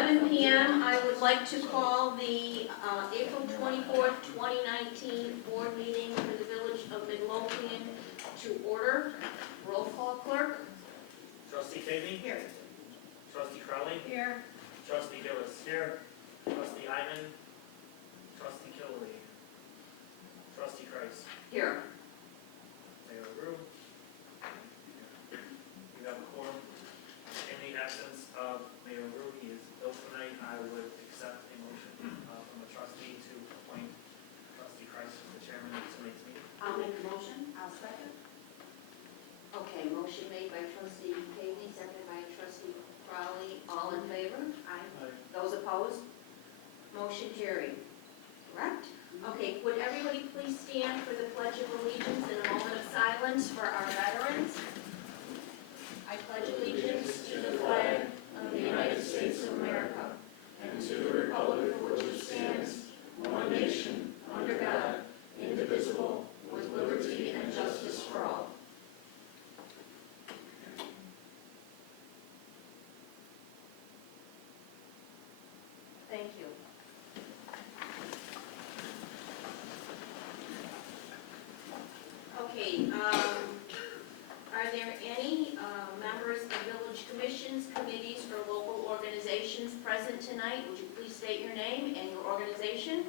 11 p.m. I would like to call the April 24th, 2019 board meeting for the Village of Midlothian to order. Roll call, clerk. Trustee Cavey? Here. Trustee Crowley? Here. Trustee Gillis? Here. Trustee Ivan? Trustee Killily? Trustee Kreis? Here. Mayor LaRue? You have a quorum. In the absence of Mayor LaRue, he is ill tonight. I would accept a motion from the trustee to appoint Trustee Kreis as the chairman of tonight's meeting. I'll make the motion. I'll second. Okay, motion made by trustee Cavey, seconded by trustee Crowley. All in favor? Aye. Those opposed? Motion carried. Correct? Okay, would everybody please stand for the Pledge of Allegiance in a moment of silence for our veterans? I pledge allegiance to the flag of the United States of America and to the republic for which it stands, one nation, under God, indivisible, with liberty and justice for all. Thank you. Okay, are there any members of village commissions, committees, or local organizations present tonight? Would you please state your name and your organization?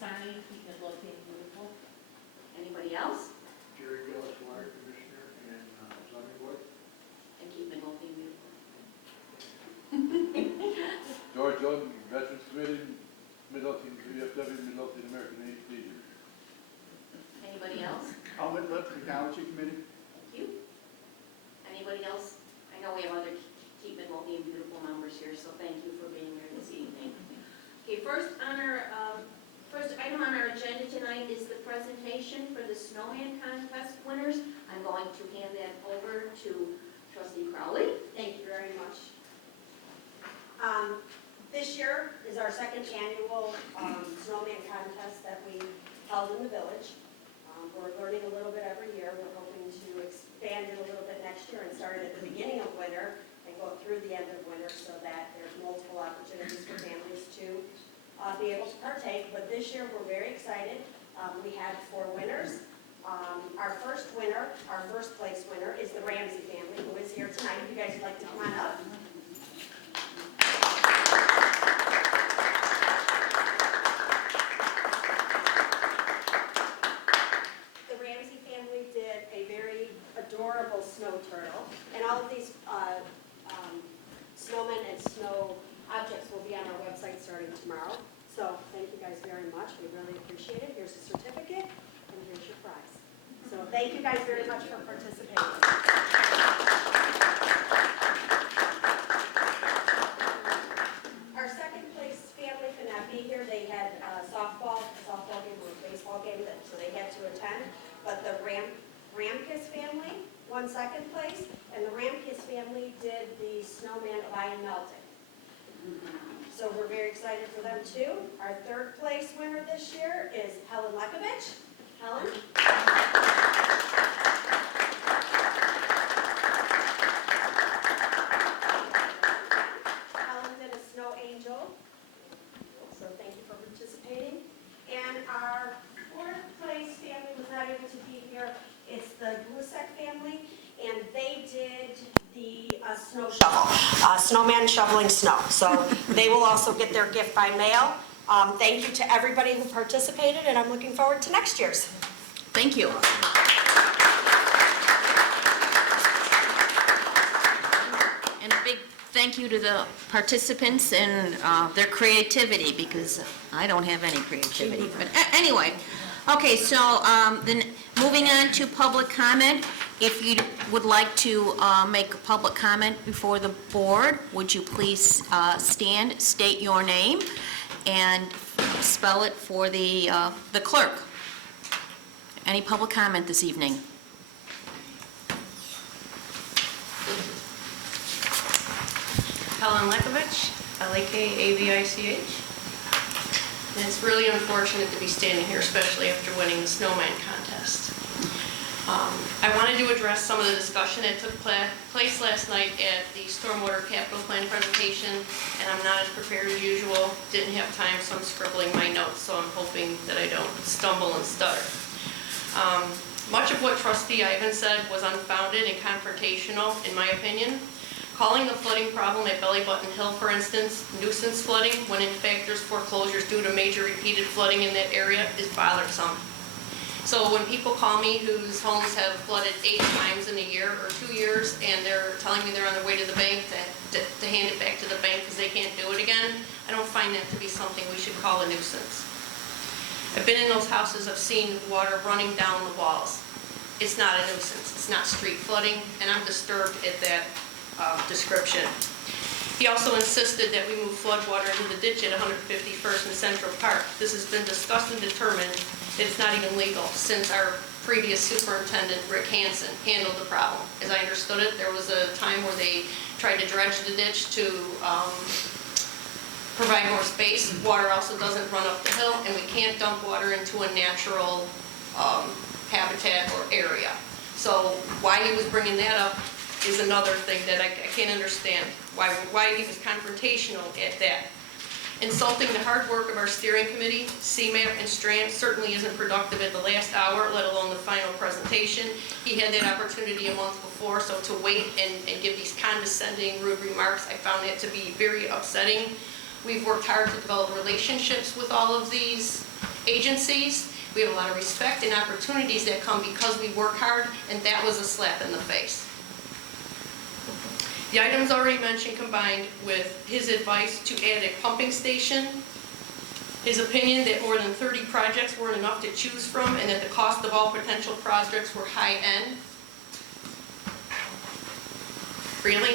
Sunny, keep Midlothian beautiful. Anybody else? Jerry Gillis, Water Commissioner, and zoning board. And keep Midlothian beautiful. George Young, Veterans Committee, Midlothian VFW, Midlothian American Legion. Anybody else? I'll lift Technology Committee. Thank you. Anybody else? I know we have other Keep Midlothian Beautiful members here, so thank you for being here this evening. Okay, first item on our agenda tonight is the presentation for the Snowman Contest winners. I'm going to hand that over to Trustee Crowley. Thank you very much. This year is our second annual snowman contest that we held in the village. We're learning a little bit every year. We're hoping to expand it a little bit next year and start it at the beginning of winter and go through the end of winter so that there's multiple opportunities for families to be able to partake. But this year we're very excited. We had 4 winners. Our first winner, our first place winner, is the Ramsey family, who is here tonight. If you guys would like to come on up. The Ramsey family did a very adorable snow turtle, and all of these snowmen and snow objects will be on our website starting tomorrow. So thank you guys very much. We really appreciate it. Here's a certificate, and here's your prize. So thank you guys very much for participating. Our second place family could not be here. They had a softball game or a baseball game, so they had to attend. But the Ramkis family won second place, and the Ramkis family did the Snowman of Iron Melting. So we're very excited for them too. Our third place winner this year is Helen Lekovich. Helen? Helen did a snow angel. So thank you for participating. And our fourth place family was not able to be here. It's the Glusek family, and they did the snow shovel, snowman shoveling snow. So they will also get their gift by mail. Thank you to everybody who participated, and I'm looking forward to next year's. Thank you. And a big thank you to the participants and their creativity, because I don't have any creativity. But anyway, okay, so then moving on to public comment. If you would like to make a public comment before the board, would you please stand, state your name, and spell it for the clerk. Any public comment this evening? Helen Lekovich, L-A-K-A-V-I-C-H. And it's really unfortunate to be standing here, especially after winning the snowman contest. I wanted to address some of the discussion that took place last night at the Stormwater Capital Plan presentation, and I'm not as prepared as usual. Didn't have time, so I'm scribbling my notes, so I'm hoping that I don't stumble and stutter. Much of what Trustee Ivan said was unfounded and confrontational, in my opinion. Calling the flooding problem at Belly Button Hill, for instance, nuisance flooding, when in fact there's foreclosures due to major repeated flooding in that area, is bothersome. So when people call me whose homes have flooded 8 times in a year or 2 years, and they're telling me they're on their way to the bank to hand it back to the bank because they can't do it again, I don't find that to be something we should call a nuisance. I've been in those houses, I've seen water running down the walls. It's not a nuisance, it's not street flooding, and I'm disturbed at that description. He also insisted that we move flood water into the ditch at 151st and Central Park. This has been discussed and determined that it's not even legal since our previous superintendent, Rick Hansen, handled the problem. As I understood it, there was a time where they tried to dredge the ditch to provide more space. Water also doesn't run up the hill, and we can't dump water into a natural habitat or area. So why he was bringing that up is another thing that I can't understand, why he was confrontational at that. Insulting the hard work of our steering committee, CMAP and Strand, certainly isn't productive at the last hour, let alone the final presentation. He had that opportunity a month before, so to wait and give these condescending, rude remarks, I found that to be very upsetting. We've worked hard to develop relationships with all of these agencies. We have a lot of respect and opportunities that come because we work hard, and that was a slap in the face. The items already mentioned combined with his advice to add a pumping station, his opinion that more than 30 projects weren't enough to choose from and that the cost of all potential projects were high end. Really?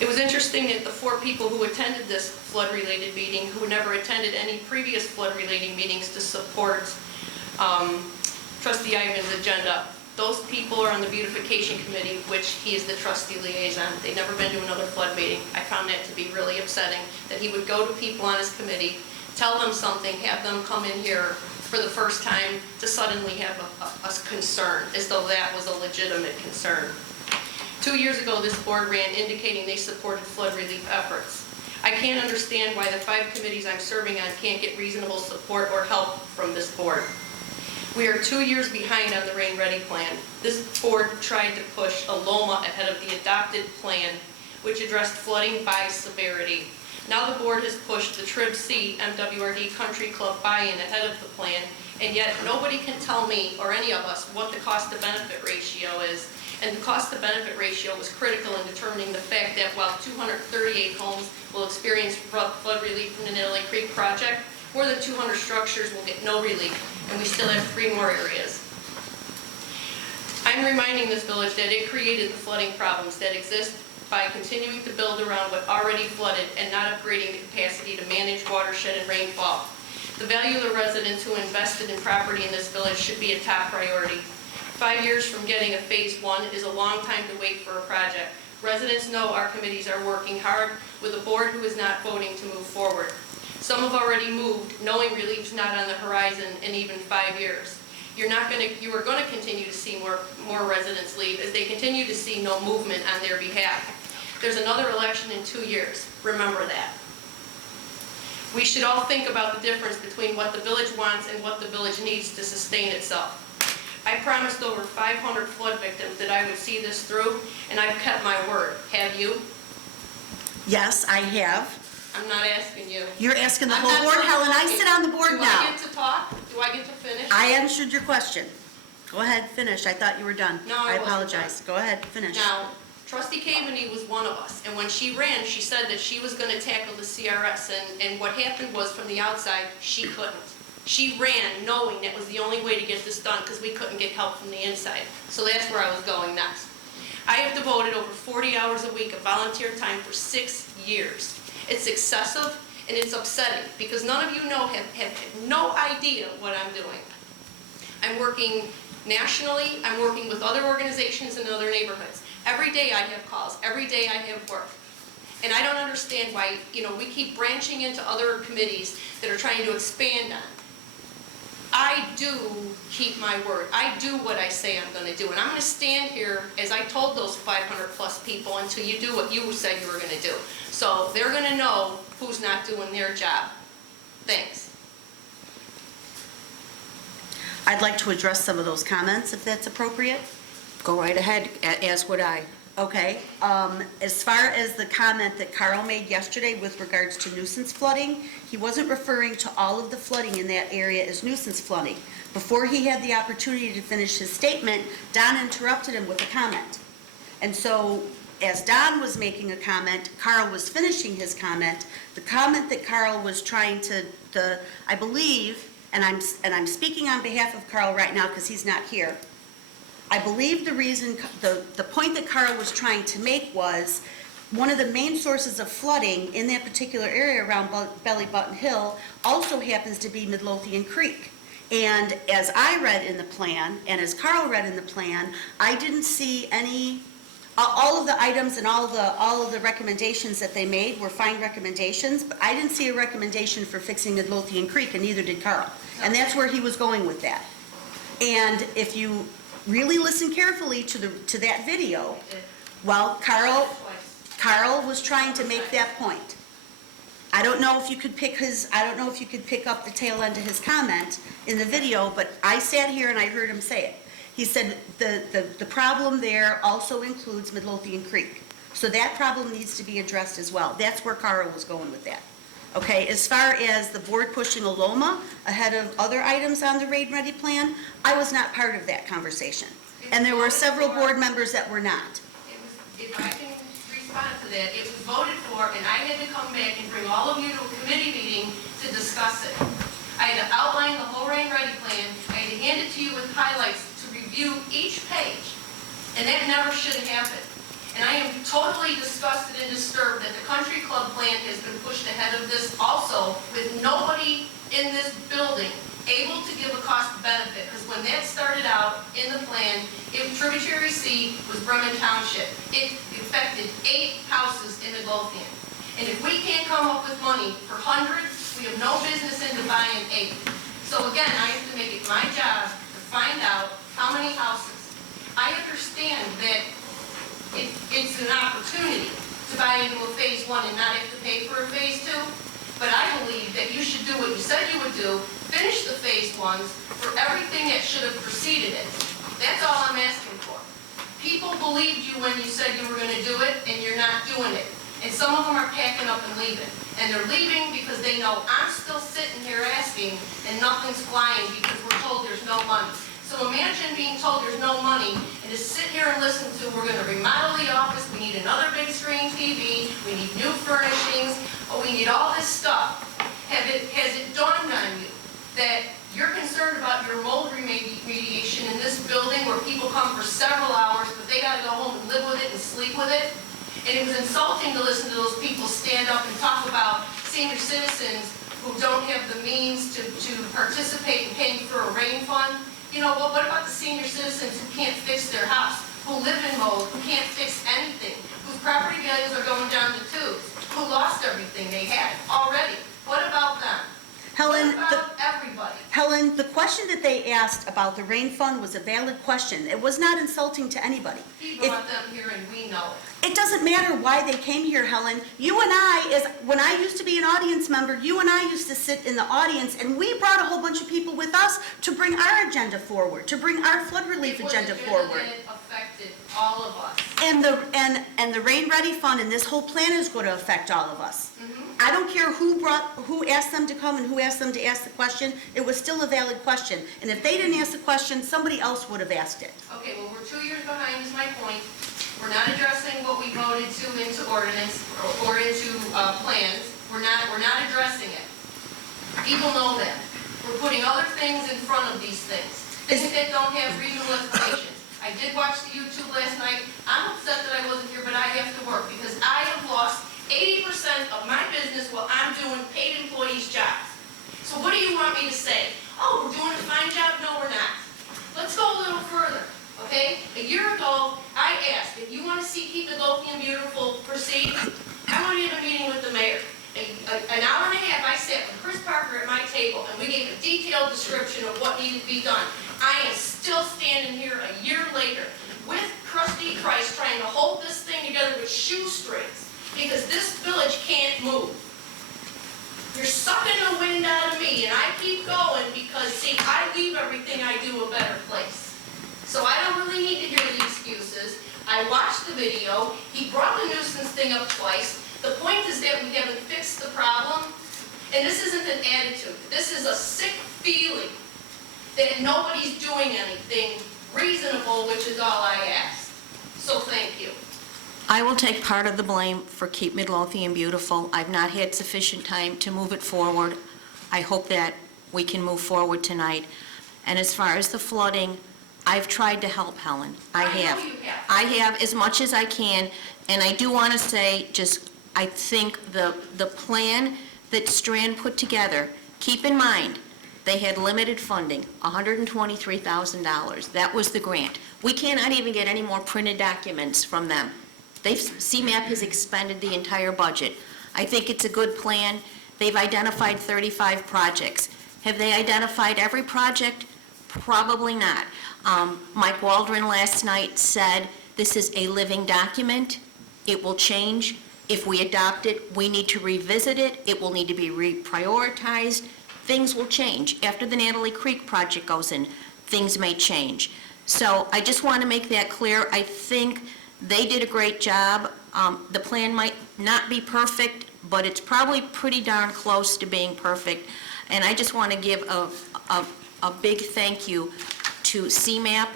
It was interesting that the 4 people who attended this flood-related meeting, who never attended any previous flood-related meetings to support Trustee Ivan's agenda, those people are on the beautification committee, which he is the trustee liaison. They've never been to another flood meeting. I found that to be really upsetting, that he would go to people on his committee, tell them something, have them come in here for the first time to suddenly have a concern, as though that was a legitimate concern. 2 years ago, this board ran indicating they supported flood relief efforts. I can't understand why the 5 committees I'm serving on can't get reasonable support or help from this board. We are 2 years behind on the Rain Ready plan. This board tried to push a LOMA ahead of the adopted plan, which addressed flooding by severity. Now the board has pushed the TRIB-C MWRD Country Club buy-in ahead of the plan, and yet nobody can tell me or any of us what the cost-to-benefit ratio is. And the cost-to-benefit ratio was critical in determining the fact that while 238 homes will experience flood relief from the Nittany Creek project, more than 200 structures will get no relief, and we still have 3 more areas. I'm reminding this village that it created the flooding problems that exist by continuing to build around what already flooded and not upgrading the capacity to manage watershed and rainfall. The value of the residents who invested in property in this village should be a top priority. 5 years from getting a phase 1 is a long time to wait for a project. Residents know our committees are working hard with a board who is not voting to move forward. Some have already moved, knowing relief's not on the horizon in even 5 years. You are going to continue to see more residents leave as they continue to see no movement on their behalf. There's another election in 2 years. Remember that. We should all think about the difference between what the village wants and what the village needs to sustain itself. I promised over 500 flood victims that I would see this through, and I've kept my word. Have you? Yes, I have. I'm not asking you. You're asking the I'm whole not board, done Helen. I talking. sit on the board Do now. I get to talk? Do I get to finish? I answered your question. Go ahead, finish. I thought you were done. No, I wasn't apologize. Go ahead, finish. Now, Trustee Cavaney was one of us, and when she ran, she said that she was going to tackle the CRS, and what happened was, from the outside, she couldn't. She ran knowing that was the only way to get this done because we couldn't get help from the inside. So that's where I was going next. I have devoted over 40 hours a week of volunteer time for 6 years. It's excessive and it's upsetting because none of you have no idea what I'm doing. I'm working nationally, I'm working with other organizations in other neighborhoods. Every day I have calls, every day I have work. And I don't understand why, we keep branching into other committees that are trying to expand on. I do keep my word. I do what I say I'm gonna do. And I'm gonna stand here, as I told those 500+ people, until you do what you said you were gonna do. So they're gonna know who's not doing their job. Thanks. I'd like to address some of those comments, if that's appropriate. Go right ahead, as would I. Okay, as far as the comment that Carl made yesterday with regards to nuisance flooding, he wasn't referring to all of the flooding in that area as nuisance flooding. Before he had the opportunity to finish his statement, Don interrupted him with a comment. And so, as Don was making a comment, Carl was finishing his comment. The comment that Carl was trying to, I believe, and I'm speaking on behalf of Carl right now because he's not here, I believe the reason, the point that Carl was trying to make was, one of the main sources of flooding in that particular area around Belly Button Hill also happens to be Midlothian Creek. And as I read in the plan, and as Carl read in the plan, I didn't see any, all of the items and all of the recommendations that they made were fine recommendations, but I didn't see a recommendation for fixing Midlothian Creek, and neither did Carl. And that's where he was going with that. And if you really listen carefully to that video, well, Carl was trying to make that point. I don't know if you could pick up the tail end of his comment in the video, but I sat here and I heard him say it. He said the problem there also includes Midlothian Creek. So that problem needs to be addressed as well. That's where Carl was going with that. Okay, as far as the board pushing a LOMA ahead of other items on the Raid Ready plan, I was not part of that conversation. And there were several board members that were not. It was, if I can respond to that, it was voted for, and I had to come back and bring all of you to a committee meeting to discuss it. I had to outline the whole Raid Ready plan, I had to hand it to you with highlights to review each page, and that never should happen. And I am totally disgusted and disturbed that the country club plan has been pushed ahead of this also, with nobody in this building able to give a cost benefit. Because when that started out in the plan, Tributary C was Bremen Township. It affected 8 houses in Midlothian. And if we can't come up with money for hundreds, we have no business into buying 8. So again, I have to make it my job to find out how many houses. I understand that it's an opportunity to buy into a phase 1 and not have to pay for a phase 2. But I believe that you should do what you said you would do, finish the phase 1s for everything that should have preceded it. That's all I'm asking for. People believed you when you said you were going to do it, and you're not doing it. And some of them are packing up and leaving. And they're leaving because they know I'm still sitting here asking, and nothing's flying because we're told there's no money. So imagine being told there's no money and to sit here and listen to, we're going to remodel the office, we need another big screen TV, we need new furnishings, we need all this stuff. Has it dawned on you that you're concerned about your mold remediation in this building where people come for several hours, but they got to go home and live with it and sleep with it? And it was insulting to listen to those people stand up and talk about senior citizens who don't have the means to participate in paying for a rain fund. You know, well, what about the senior citizens who can't fix their house, who live in mold, who can't fix anything, whose property values are going down the tubes, who lost everything they had already? What about them? Helen, what about everybody? Helen, the question that they asked about the rain fund was a valid question. It was not insulting to anybody. He brought them here and we know it. It doesn't matter why they came here, Helen. You and I, when I used to be an audience member, you and I used to sit in the audience, and we brought a whole bunch of people with us to bring our agenda forward, to bring our flood relief agenda forward. It affected all of us. And the Rain Ready Fund and this whole plan is going to affect all of us. I don't care who asked them to come and who asked them to ask the question. It was still a valid question. And if they didn't ask the question, somebody else would have asked it. Okay, well, we're 2 years behind is my point. We're not addressing what we voted to into ordinance or into plans. We're not addressing it. People know that. We're putting other things in front of these things. Things that don't have reasonable explanations. I did watch the YouTube last night. I'm upset that I wasn't here, but I have to work because I have lost 80% of my business while I'm doing paid employees' jobs. So what do you want me to say? Oh, we're doing a fine job? No, we're not. Let's go a little further, okay? A year ago, I asked, if you want to see Keep Midlothian Beautiful proceed, I want to have a meeting with the mayor. An hour and a half, I sat with Chris Parker at my table, and we gave a detailed description description of what needed to be done. I am still standing here a year later with trustee Christ trying to hold this thing together with shoestrings because this village can't move. You're sucking the wind out of me, and I keep going because, see, I leave everything I do a better place. So I don't really need to hear the excuses. I watched the video. He brought the nuisance thing up twice. The point is that we haven't fixed the problem, and this isn't an attitude. This is a sick feeling that nobody's doing anything reasonable, which is all I asked. So thank you. I will take part of the blame for Keep Midlothian Beautiful. I've not had sufficient time to move it forward. I hope that we can move forward tonight. And as far as the flooding, I've tried to help Helen. I have. know you have. I have as much as I can, and I do want to say, I think the plan that Strand put together, keep in mind, they had limited funding, $123,000. That was the grant. We cannot even get any more printed documents from them. CMAP has expended the entire budget. I think it's a good plan. They've identified 35 projects. Have they identified every project? Probably not. Mike Waldron last night said this is a living document. It will change. If we adopt it, we need to revisit it. It will need to be reprioritized. Things will change. After the Natalie Creek project goes in, things may change. So I just want to make that clear. I think they did a great job. The plan might not be perfect, but it's probably pretty darn close to being perfect. And I just want to give a big thank you to CMAP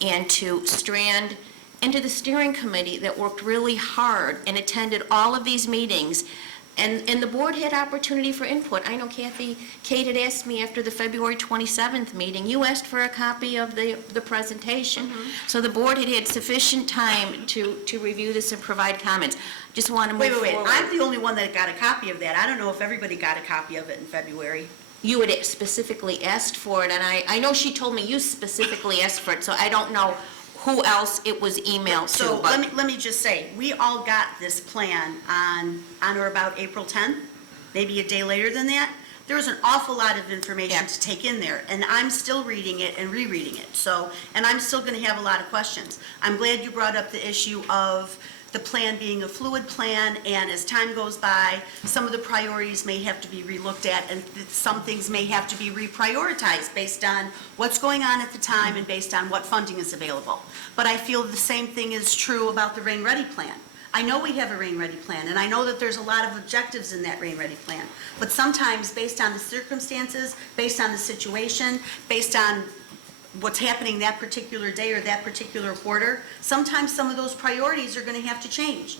and to Strand and to the steering committee that worked really hard and attended all of these meetings. And the board had opportunity for input. I know Kate had asked me after the February 27th meeting, you asked for a copy of the presentation. So the board had had sufficient time to review this and provide comments. Just want to move forward. Wait, I'm the only one that got a copy of that. I don't know if everybody got a copy of it in February. You had specifically asked for it, and I know she told me you specifically asked for it, so I don't know who else it was emailed to. So but let me just say, we all got this plan on or about April 10th, maybe a day later than that. There was an awful lot of information to take in there, and I'm still reading it and rereading it. So, and I'm still going to have a lot of questions. I'm glad you brought up the issue of the plan being a fluid plan, and as time goes by, some of the priorities may have to be relooked at, and some things may have to be reprioritized based on what's going on at the time and based on what funding is available. But I feel the same thing is true about the Rain Ready plan. I know we have a Rain Ready plan, and I know that there's a lot of objectives in that Rain Ready plan, but sometimes based on the circumstances, based on the situation, based on what's happening that particular day or that particular quarter, sometimes some of those priorities are going to have to change.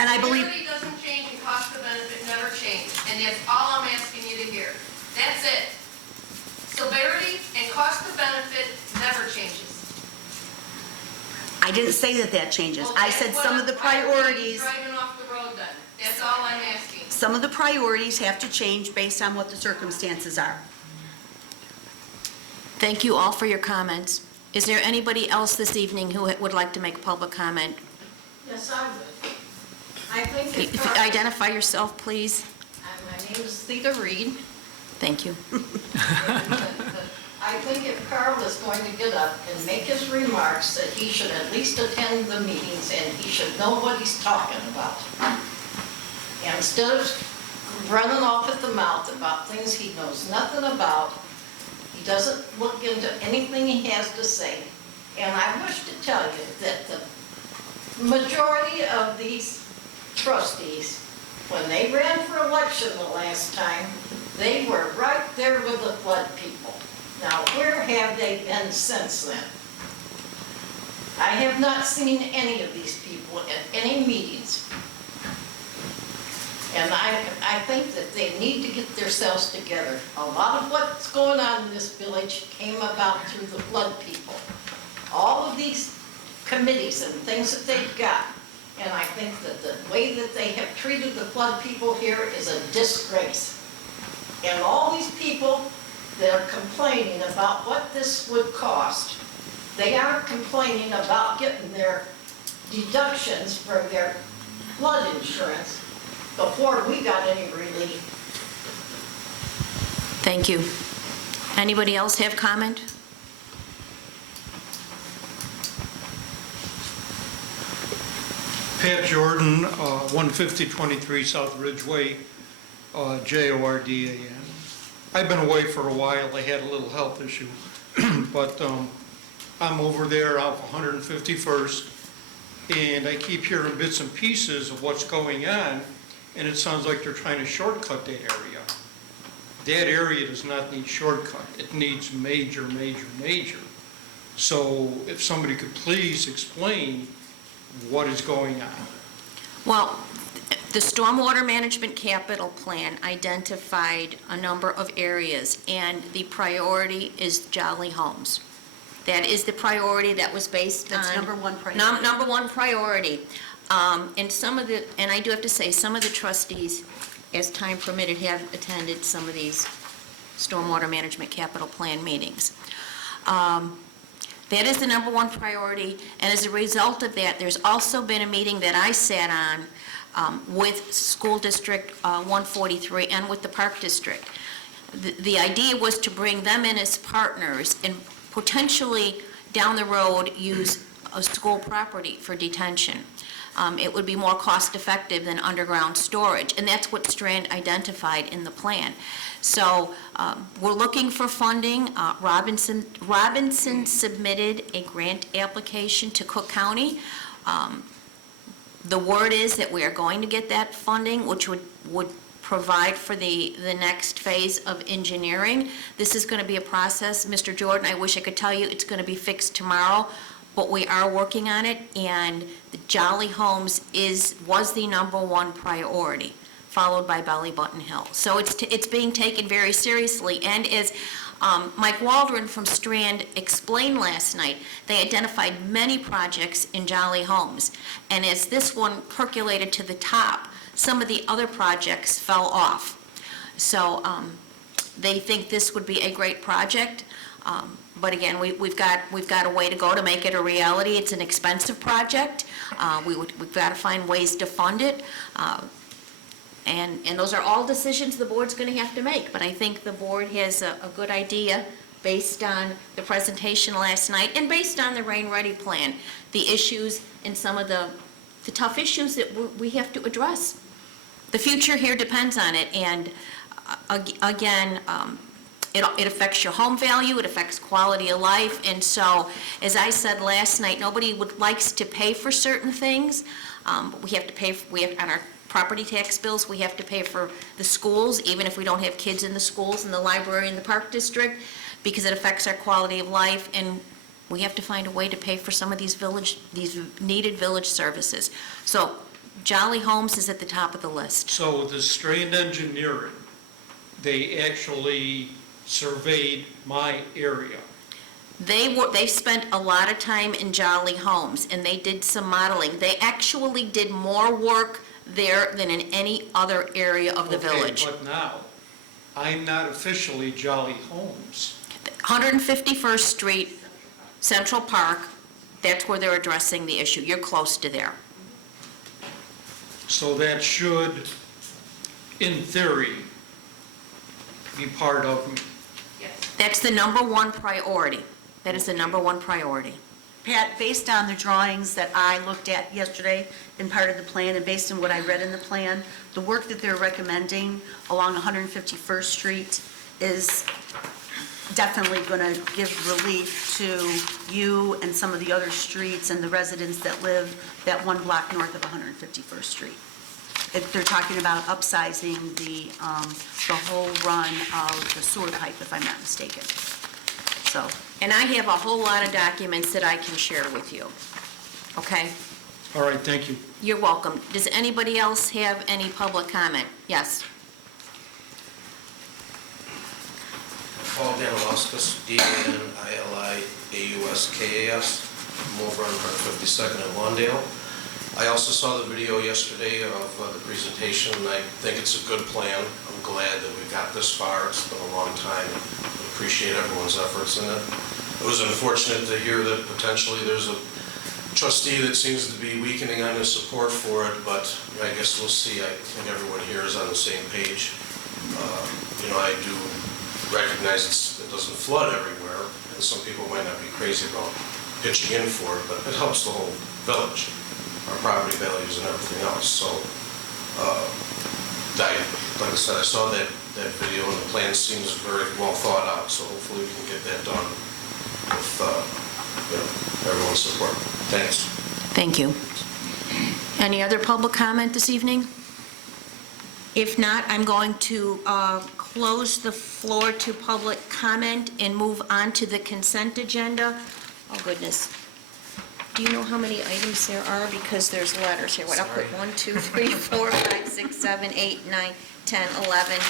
And I believe... Severity doesn't change and cost of benefit never change, and that's all I'm asking you to hear. That's it. Severity and cost of benefit never changes. I didn't say that changes. Well, I that's said what some of the priorities, Driving off the road then. That's all I'm asking. some of the priorities have to change based on what the circumstances are. Thank you all for your comments. Is there anybody else this evening who would like to make a public comment? Yes, I would. I think If if you Carl, identify yourself, please. my name is Theta Reed. Thank you. I think if Carl is going to get up and make his remarks, that he should at least attend the meetings and he should know what he's talking about. And instead of running off at the mouth about things he knows nothing about, he doesn't look into anything he has to say. And I wish to tell you that the majority of these trustees, when they ran for election the last time, they were right there with the flood people. Now, where have they been since then? I have not seen any of these people at any meetings. And I think that they need to get themselves together. A lot of what's going on in this village came about through the flood people. All of these committees and things that they've got. And I think that the way that they have treated the flood people here is a disgrace. And all these people that are complaining about what this would cost, they aren't complaining about getting their deductions from their flood insurance before we got any relief. Thank you. Anybody else have comment? Pat Jordan, 15023 South Ridgeway, Jordan. I've been away for a while. I had a little health issue, but I'm over there off 151st, and I keep hearing bits and pieces of what's going on, and it sounds like they're trying to shortcut that area. That area does not need shortcut. It needs major, major, major. So if somebody could please explain what is going on. Well, the Stormwater Management Capital Plan identified a number of areas, and the priority is Jolly Homes. That is the priority that was based on... That's number one priority. Number one priority. And I do have to say, some of the trustees, as time permitted, have attended some of these Stormwater Management Capital Plan meetings. That is the number one priority, and as a result of that, there's also been a meeting that I sat on with School District 143 and with the Park District. The idea was to bring them in as partners and potentially down the road use a school property for detention. It would be more cost-effective than underground storage, and that's what Strand identified in the plan. So we're looking for funding. Robinson submitted a grant application to Cook County. The word is that we are going to get that funding, which would provide for the next phase of engineering. This is going to be a process. Mr. Jordan, I wish I could tell you it's going to be fixed tomorrow, but we are working on it, and the Jolly Homes was the number one priority, followed by Belly Button Hill. So it's being taken very seriously, and as Mike Waldron from Strand explained last night, they identified many projects in Jolly Homes, and as this one percolated to the top, some of the other projects fell off. So they think this would be a great project. But again, we've got a way to go to make it a reality. It's an expensive project. We've got to find ways to fund it. And those are all decisions the board's going to have to make. But I think the board has a good idea based on the presentation last night and based on the Rain Ready plan, the issues and some of the tough issues that we have to address. The future here depends on it. And again, it affects your home value, it affects quality of life, and so, as I said last night, nobody likes to pay for certain things, but we have to pay, on our property tax bills, we have to pay for the schools, even if we don't have kids in the schools, in the library, in the Park District, because it affects our quality of life, and we have to find a way to pay for some of these needed village services. So, Jolly Homes is at the top of the list. So the Strand Engineering, they actually surveyed my area. They spent a lot of time in Jolly Homes, and they did some modeling. They actually did more work there than in any other area of the village. Okay, but now, I'm not officially Jolly Homes. 151st Street, Central Park, that's where they're addressing the issue. You're close to there. So that should, in theory, be part of me. That's the number one priority. That is the number one priority. Pat, based on the drawings that I looked at yesterday in part of the plan and based on what I read in the plan, the work that they're recommending along 151st Street is definitely going to give relief to you and some of the other streets and the residents that live that one block north of 151st Street. They're talking about upsizing the whole run of the sewer pipe, if I'm not mistaken. So. And I have a whole lot of documents that I can share with you. Okay? All right, thank you. You're welcome. Does anybody else have any public comment? Yes. Paul Danilauskas, D-A-N-I-L-I-A-U-S-K-A-S, I'm over on 152nd and Lawndale. I also saw the video yesterday of the presentation, and I think it's a good plan. I'm glad that we got this far. It's been a long time. I appreciate everyone's efforts in it. It was unfortunate to hear that potentially there's a trustee that seems to be weakening on his support for it, but I guess we'll see. I think everyone here is on the same page. I do recognize it doesn't flood everywhere, and some people might not be crazy about pitching in for it, but it helps the whole village, our property values and everything else. So, like I said, I saw that video, and the plan seems very well thought out, so hopefully we can get that done with, everyone's support. Thanks. Thank you. Any other public comment this evening? If not, I'm going to close the floor to public comment and move on to the consent agenda. Oh, goodness. Do you know how many items there are? Because there's letters here. What, I'll put 1, 2, 3, 4, 5, 6, 7, 8, 9, 10, 11,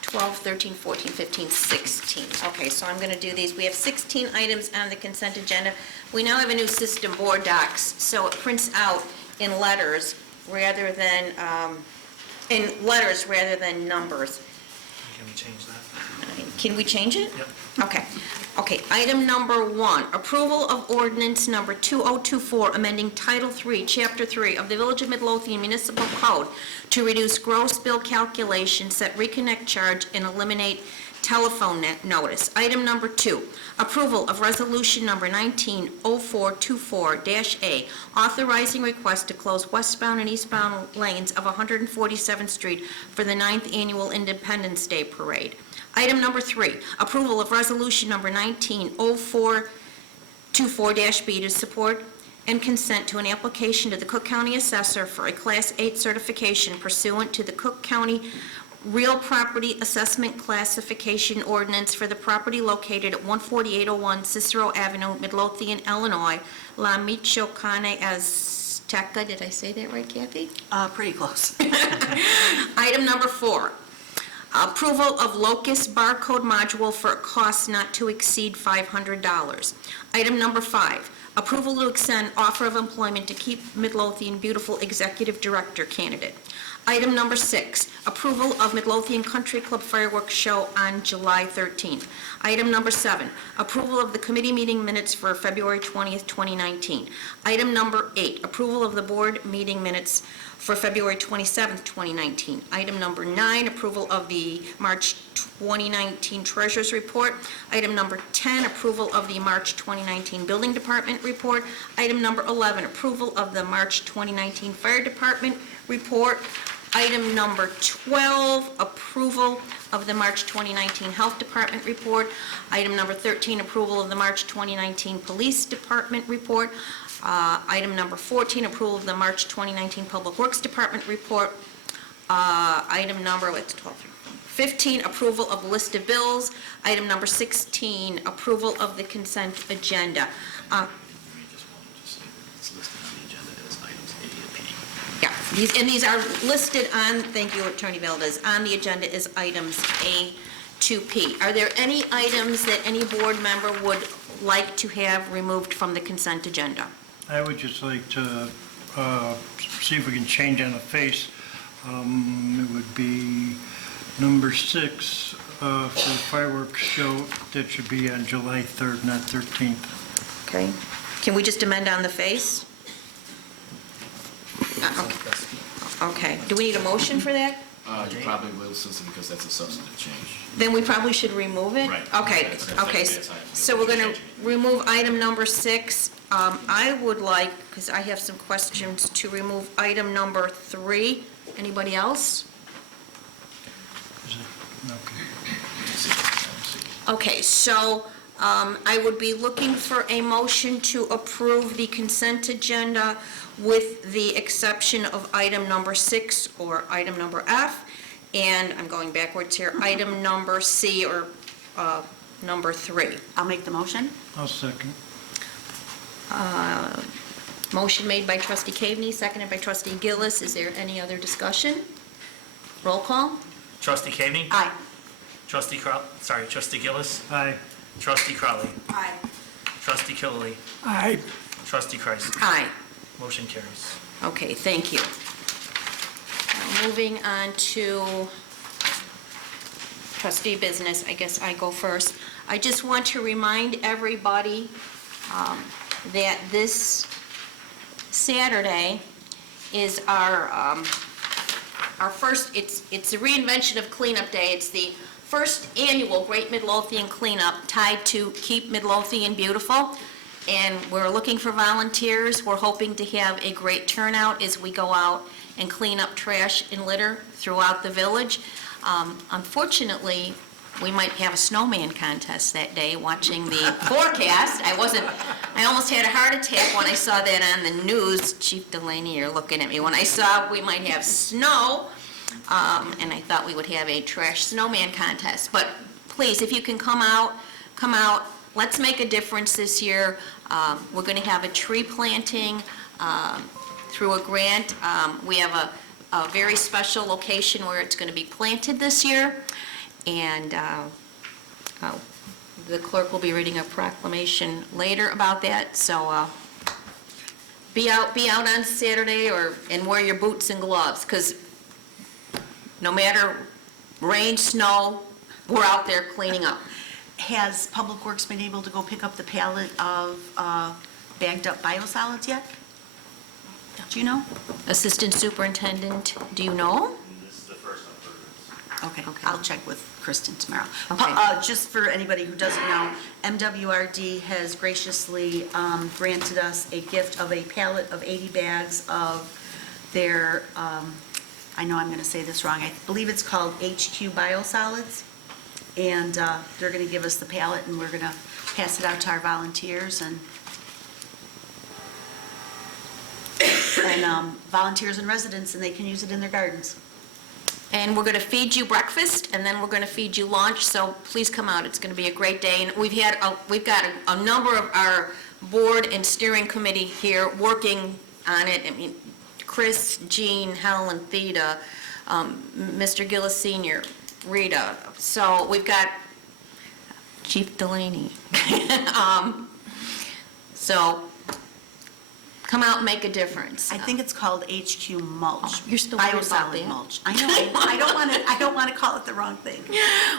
12, 13, 14, 15, 16. Okay, so I'm going to do these. We have 16 items on the consent agenda. We now have a new system, Board Docs, so it prints out in letters rather than numbers. Can we change that? Can we change it? Yep. Okay. Okay, item number 1, approval of ordinance number 2024, amending Title 3, Chapter 3 of the Village of Midlothian Municipal Code to reduce gross bill calculation, set reconnect charge, and eliminate telephone notice. Item number 2, approval of resolution number 190424-A, authorizing request to close westbound and eastbound lanes of 147th Street for the 9th Annual Independence Day Parade. Item number 3, approval of resolution number 190424-B to support and consent to an application to the Cook County Assessor for a Class 8 certification pursuant to the Cook County Real Property Assessment Classification Ordinance for the property located at 14801 Cicero Avenue, Midlothian, Illinois, La Michoacana Azteca. Did I say that right, Kathy? Pretty close. Item number 4, approval of locust barcode module for a cost not to exceed $500. Item number 5, approval to extend offer of employment to Keep Midlothian Beautiful Executive Director candidate. Item number 6, approval of Midlothian Country Club fireworks show on July 13th. Item number 7, approval of the committee meeting minutes for February 20th, 2019. Item number 8, approval of the board meeting minutes for February 27th, 2019. Item number 9, approval of the March 2019 Treasurers Report. Item number 10, approval of the March 2019 Building Department Report. Item number 11, approval of the March 2019 Fire Department Report. Item number 12, approval of the March 2019 Health Department Report. Item number 13, approval of the March 2019 Police Department Report. Item number 14, approval of the March 2019 Public Works Department Report. Item number, 15, approval of list of bills. Item number 16, approval of the consent agenda. Yeah, these are listed on, thank you, Attorney Valdez, on the agenda is items A to P. Are there any items that any board member would like to have removed from the consent agenda? I would just like to see if we can change on the face. It would be number 6 for the fireworks show. That should be on July 3rd, not 13th. Okay. Can we just amend on the face? Okay. Do we need a motion for that? You probably will, Susan, because that's a substantive change. Then we probably should remove it? Right. Okay, That's- okay. that's item. So we're going to remove item number 6. I would like, because I have some questions, to remove item number 3. Anybody else? Is it? Okay. Okay, so I would be looking for a motion to approve the consent agenda with the exception of item number 6 or item number F, and I'm going backwards here, item number C or number 3. I'll make the motion. I'll second. Motion made by trustee Caveney, seconded by trustee Gillis. Is there any other discussion? Roll call? Trustee Caveney? Aye. Trustee Gillis? Aye. Trustee Crowley? Aye. Trustee Killily? Aye. Trustee Kreis? Aye. Motion carries. Okay, thank you. Now, moving on to trustee business, I guess I go first. I just want to remind everybody that this Saturday is our our first, it's a reinvention of Cleanup Day. It's the first annual Great Midlothian Cleanup tied to Keep Midlothian Beautiful. And we're looking for volunteers. We're hoping to have a great turnout as we go out and clean up trash and litter throughout the village. Unfortunately, we might have a snowman contest that day, watching the forecast. I almost had a heart attack when I saw that on the news. Chief Delaney, you're looking at me. When I saw we might have snow, and I thought we would have a trash snowman contest. But please, if you can come out. Let's make a difference this year. We're going to have a tree planting through a grant. We have a very special location where it's going to be planted this year. And the clerk will be reading a proclamation later about that. So be out on Saturday and wear your boots and gloves, because no matter rain, snow, we're out there cleaning up. Has Public Works been able to go pick up the pallet of bagged up biosolids yet? Do you know? Assistant Superintendent, do you know? This is the first I've heard of this. Okay, I'll check with Kristen tomorrow. Okay. Just for anybody who doesn't know, MWRD has graciously granted us a gift of a pallet of 80 bags of their, I know I'm going to say this wrong, I believe it's called HQ Biosolids. And they're going to give us the pallet, and we're going to pass it out to our volunteers and volunteers and residents, and they can use it in their gardens. And we're going to feed you breakfast, and then we're going to feed you lunch, so please come out. It's going to be a great day. And we've got a number of our board and steering committee here working on it. I mean, Chris, Jean, Helen, Theda, Mr. Gillis Sr., Rita. So we've got Chief Delaney. So come out and make a difference. I think it's called HQ mulch. You're still worried about Biosoliid that? mulch. I know, I don't want to call it the wrong thing.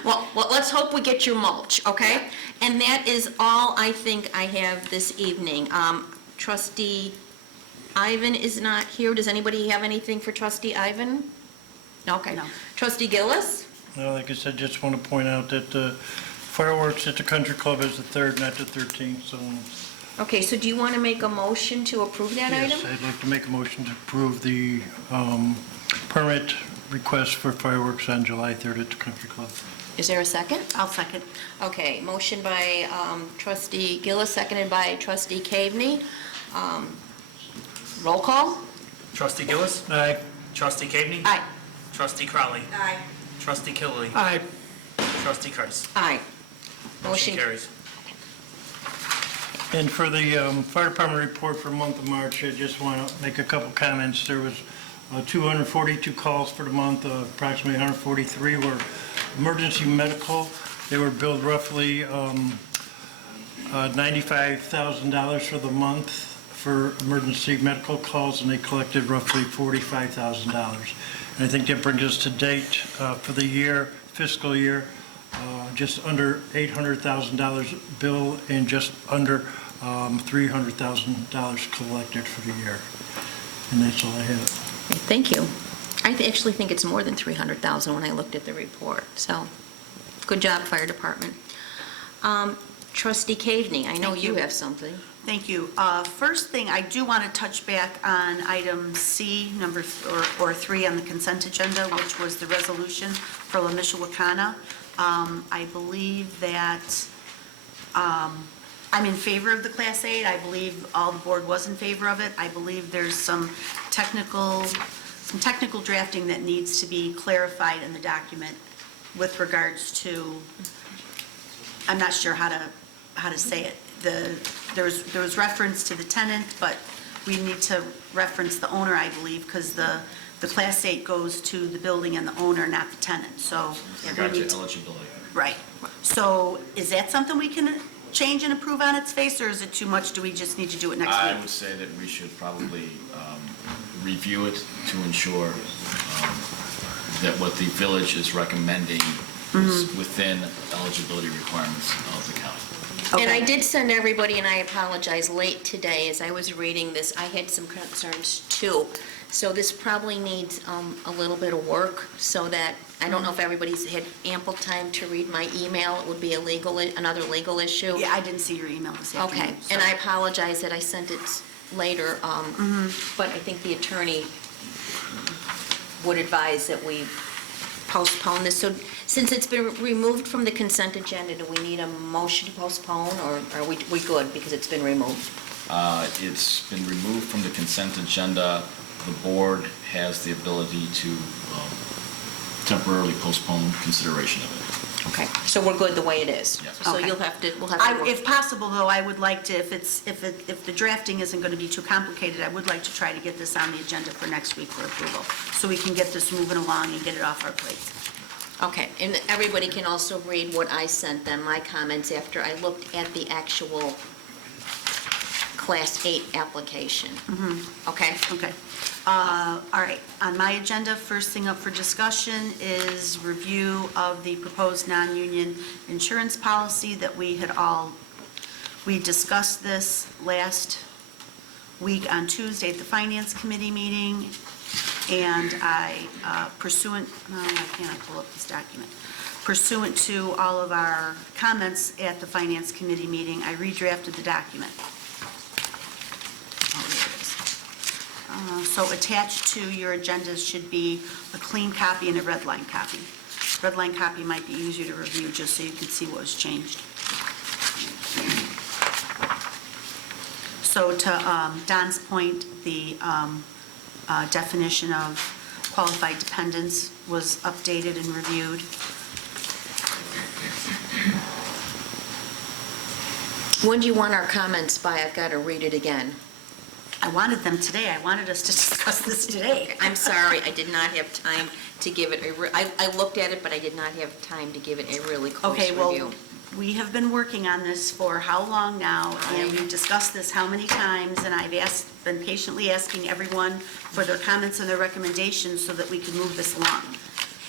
Well, let's hope we get your mulch, okay? And that is all I think I have this evening. Trustee Ivan is not here. Does anybody have anything for Trustee Ivan? Okay. No. Trustee Gillis? Well, like I said, just want to point out that the fireworks at the country club is the 3rd, not the 13th, so Okay, so do you want to make a motion to approve that item? yes, I'd like to make a motion to approve the permit request for fireworks on July 3rd at the country club. Is there a second? I'll second. Okay, motion by Trustee Gillis, seconded by Trustee Caveney. Roll call? Trustee Gillis? Aye. Trustee Caveney? Aye. Trustee Crowley? Aye. Trustee Killeley? Aye. Trustee Kreis? Aye. Motion carries. And for the fire department report for the month of March, I just want to make a couple comments. There was 242 calls for the month, approximately 143 were emergency medical. They were billed roughly $95,000 for the month for emergency medical calls, and they collected roughly $45,000. And I think that brings us to date for the year, fiscal year, just under $800,000 bill and just under $300,000 collected for the year. And that's all I have. Thank you. I actually think it's more than 300,000 when I looked at the report, so good job, fire department. Trustee Caveney, I know Thank you you. have something. Thank you. First thing, I do want to touch back on item C, number, or 3 on the consent agenda, which was the resolution for La Mishawakana. I believe that I'm in favor of the Class 8. I believe all the board was in favor of it. I believe there's some technical drafting that needs to be clarified in the document with regards to, I'm not sure how to say it. There was reference to the tenant, but we need to reference the owner, I believe, because the Class 8 goes to the building and the owner, not the tenant, so. With regard to eligibility. Right. So is that something we can change and approve on its face, or is it too much? Do we just need to do it next I week? would say that we should probably review it to ensure that what the village is recommending is within eligibility requirements of the county. And I Okay. did send everybody, and I apologize, late today as I was reading this, I had some concerns too. So this probably needs a little bit of work, so that, I don't know if everybody's had ample time to read my email. It would be another legal issue. Yeah, I didn't see your email this afternoon. Okay, and I apologize that I sent it later, but I think the attorney would advise that we postpone this. So since it's been removed from the consent agenda, do we need a motion to postpone, or are we good because it's been removed? It's been removed from the consent agenda. The board has the ability to temporarily postpone consideration of it. Okay, so we're good the way it is? Yes. So Okay. we'll have to work. If possible, though, I would like to, if the drafting isn't going to be too complicated, I would like to try to get this on the agenda for next week for approval, so we can get this moving along and get it off our plates. Okay, and everybody can also read what I sent them, my comments after I looked at the actual Class 8 application. Okay? Okay. All right, on my agenda, first thing up for discussion is review of the proposed non-union insurance policy that we discussed this last week on Tuesday at the Finance Committee meeting, and I pursuant to all of our comments at the Finance Committee meeting, I redrafted the document. Oh, here it is. So attached to your agendas should be a clean copy and a red line copy. Red line copy might be easier to review, just so you can see what was changed. So to Don's point, the definition of qualified dependents was updated and reviewed. When do you want our comments by? I've got to read it again. I wanted them today. I wanted us to discuss this today. I'm sorry, I did not have time to give it I looked at it, but I did not have time to give it a really close Okay, review. well, we have been working on this for how long now? And we've discussed this how many times? And I've been patiently asking everyone for their comments and their recommendations so that we can move this along.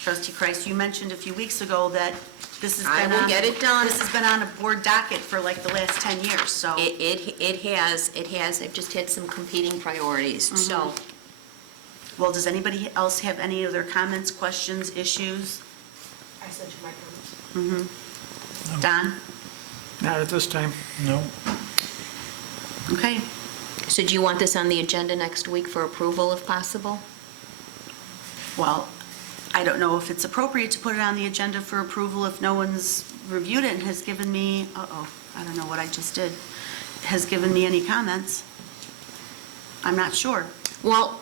Trustee Kreis, you mentioned a few weeks ago that this has been I will get it done. This has been on a board docket for like the last 10 years, so. It has, I've just had some competing priorities, so. Well, does anybody else have any other comments, questions, issues? I sent you my comments. Don? Not at this time. No. Okay. So do you want this on the agenda next week for approval if possible? Well, I don't know if it's appropriate to put it on the agenda for approval if no one's reviewed it and has given me, I don't know what I just did, has given me any comments. I'm not sure. Well,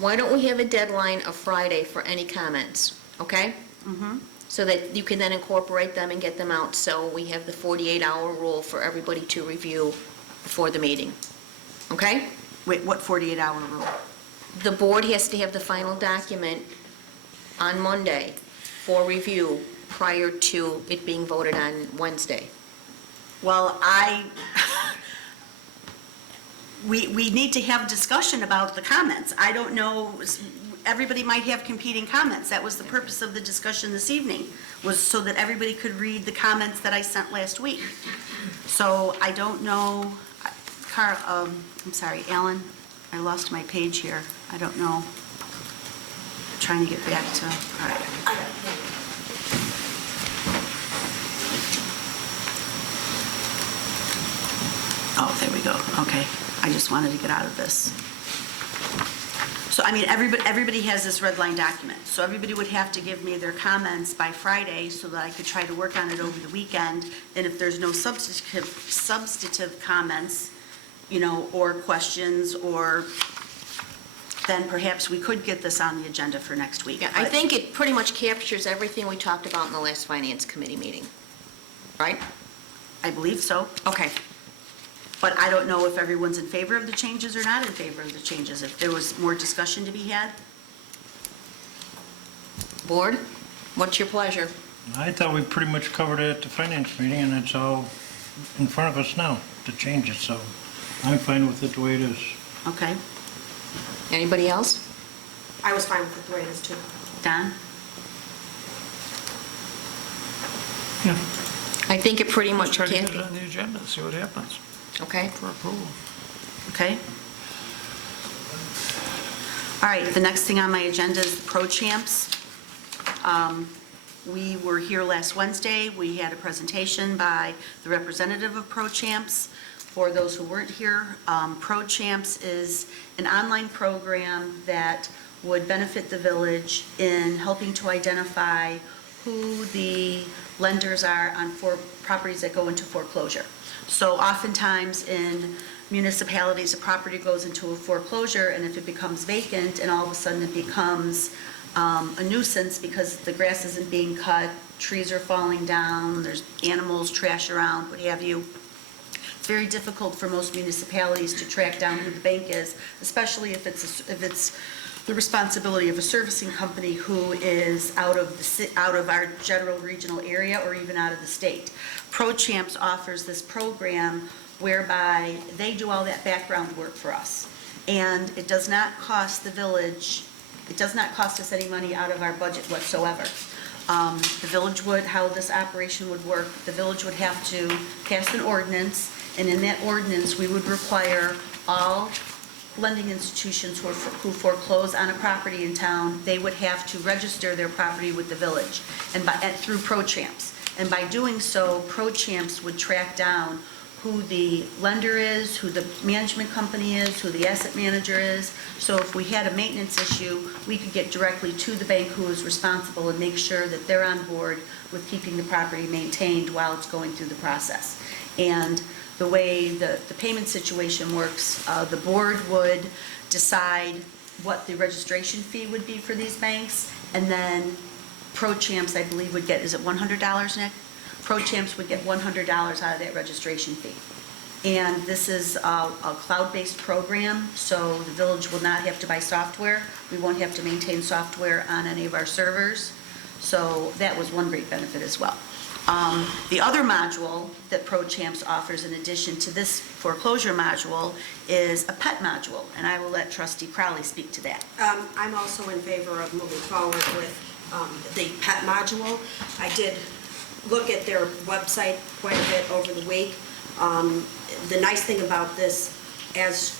why don't we have a deadline of Friday for any comments, okay? So that you can then incorporate them and get them out, so we have the 48-hour rule for everybody to review before the meeting, okay? Wait, what 48-hour rule? The board has to have the final document on Monday for review prior to it being voted on Wednesday. Well, we need to have discussion about the comments. I don't know, everybody might have competing comments. That was the purpose of the discussion this evening, was so that everybody could read the comments that I sent last week. So I don't know, I'm sorry, Alan, I lost my page here. I don't know. Trying to get back to, all right. Oh, there we go, okay. I just wanted to get out of this. So, I mean, everybody has this red line document, so everybody would have to give me their comments by Friday so that I could try to work on it over the weekend, and if there's no substantive comments, or questions, or then perhaps we could get this on the agenda for next week. Yeah, I think it pretty much captures everything we talked about in the last Finance Committee meeting, right? I believe so. Okay. But I don't know if everyone's in favor of the changes or not in favor of the changes, if there was more discussion to be had. Board, what's your pleasure? I thought we pretty much covered it at the finance meeting, and it's all in front of us now to change it, so I'm fine with it the way it is. Okay. Anybody else? I was fine with it the way it is too. Don? I think it pretty much Try to get it can, on the agenda, see what happens okay? for approval. Okay. All right, the next thing on my agenda is the Pro Champs. We were here last Wednesday. We had a presentation by the representative of Pro Champs. For those who weren't here, Pro Champs is an online program that would benefit the village in helping to identify who the lenders are on properties that go into foreclosure. So oftentimes in municipalities, a property goes into a foreclosure, and if it becomes vacant and all of a sudden it becomes a nuisance because the grass isn't being cut, trees are falling down, there's animals, trash around, what have you, it's very difficult for most municipalities to track down who the bank is, especially if it's the responsibility of a servicing company who is out of our general regional area or even out of the state. Pro Champs offers this program whereby they do all that background work for us. And it does not cost the village, it does not cost us any money out of our budget whatsoever. The village would, how this operation would work, the village would have to pass an ordinance, and in that ordinance, we would require all lending institutions who foreclose on a property in town, they would have to register their property with the village and through Pro Champs. And by doing so, Pro Champs would track down who the lender is, who the management company is, who the asset manager is. So if we had a maintenance issue, we could get directly to the bank who is responsible and make sure that they're on board with keeping the property maintained while it's going through the process. And the way the payment situation works, the board would decide what the registration fee would be for these banks, and then Pro Champs, I believe, would get, is it $100, Nick? Pro Champs would get $100 out of that registration fee. And this is a cloud-based program, so the village will not have to buy software. We won't have to maintain software on any of our servers. So that was one great benefit as well. The other module that Pro Champs offers in addition to this foreclosure module is a pet module, and I will let Trustee Crowley speak to that. I'm also in favor of moving forward with the pet module. I did look at their website quite a bit over the week. The nice thing about this, as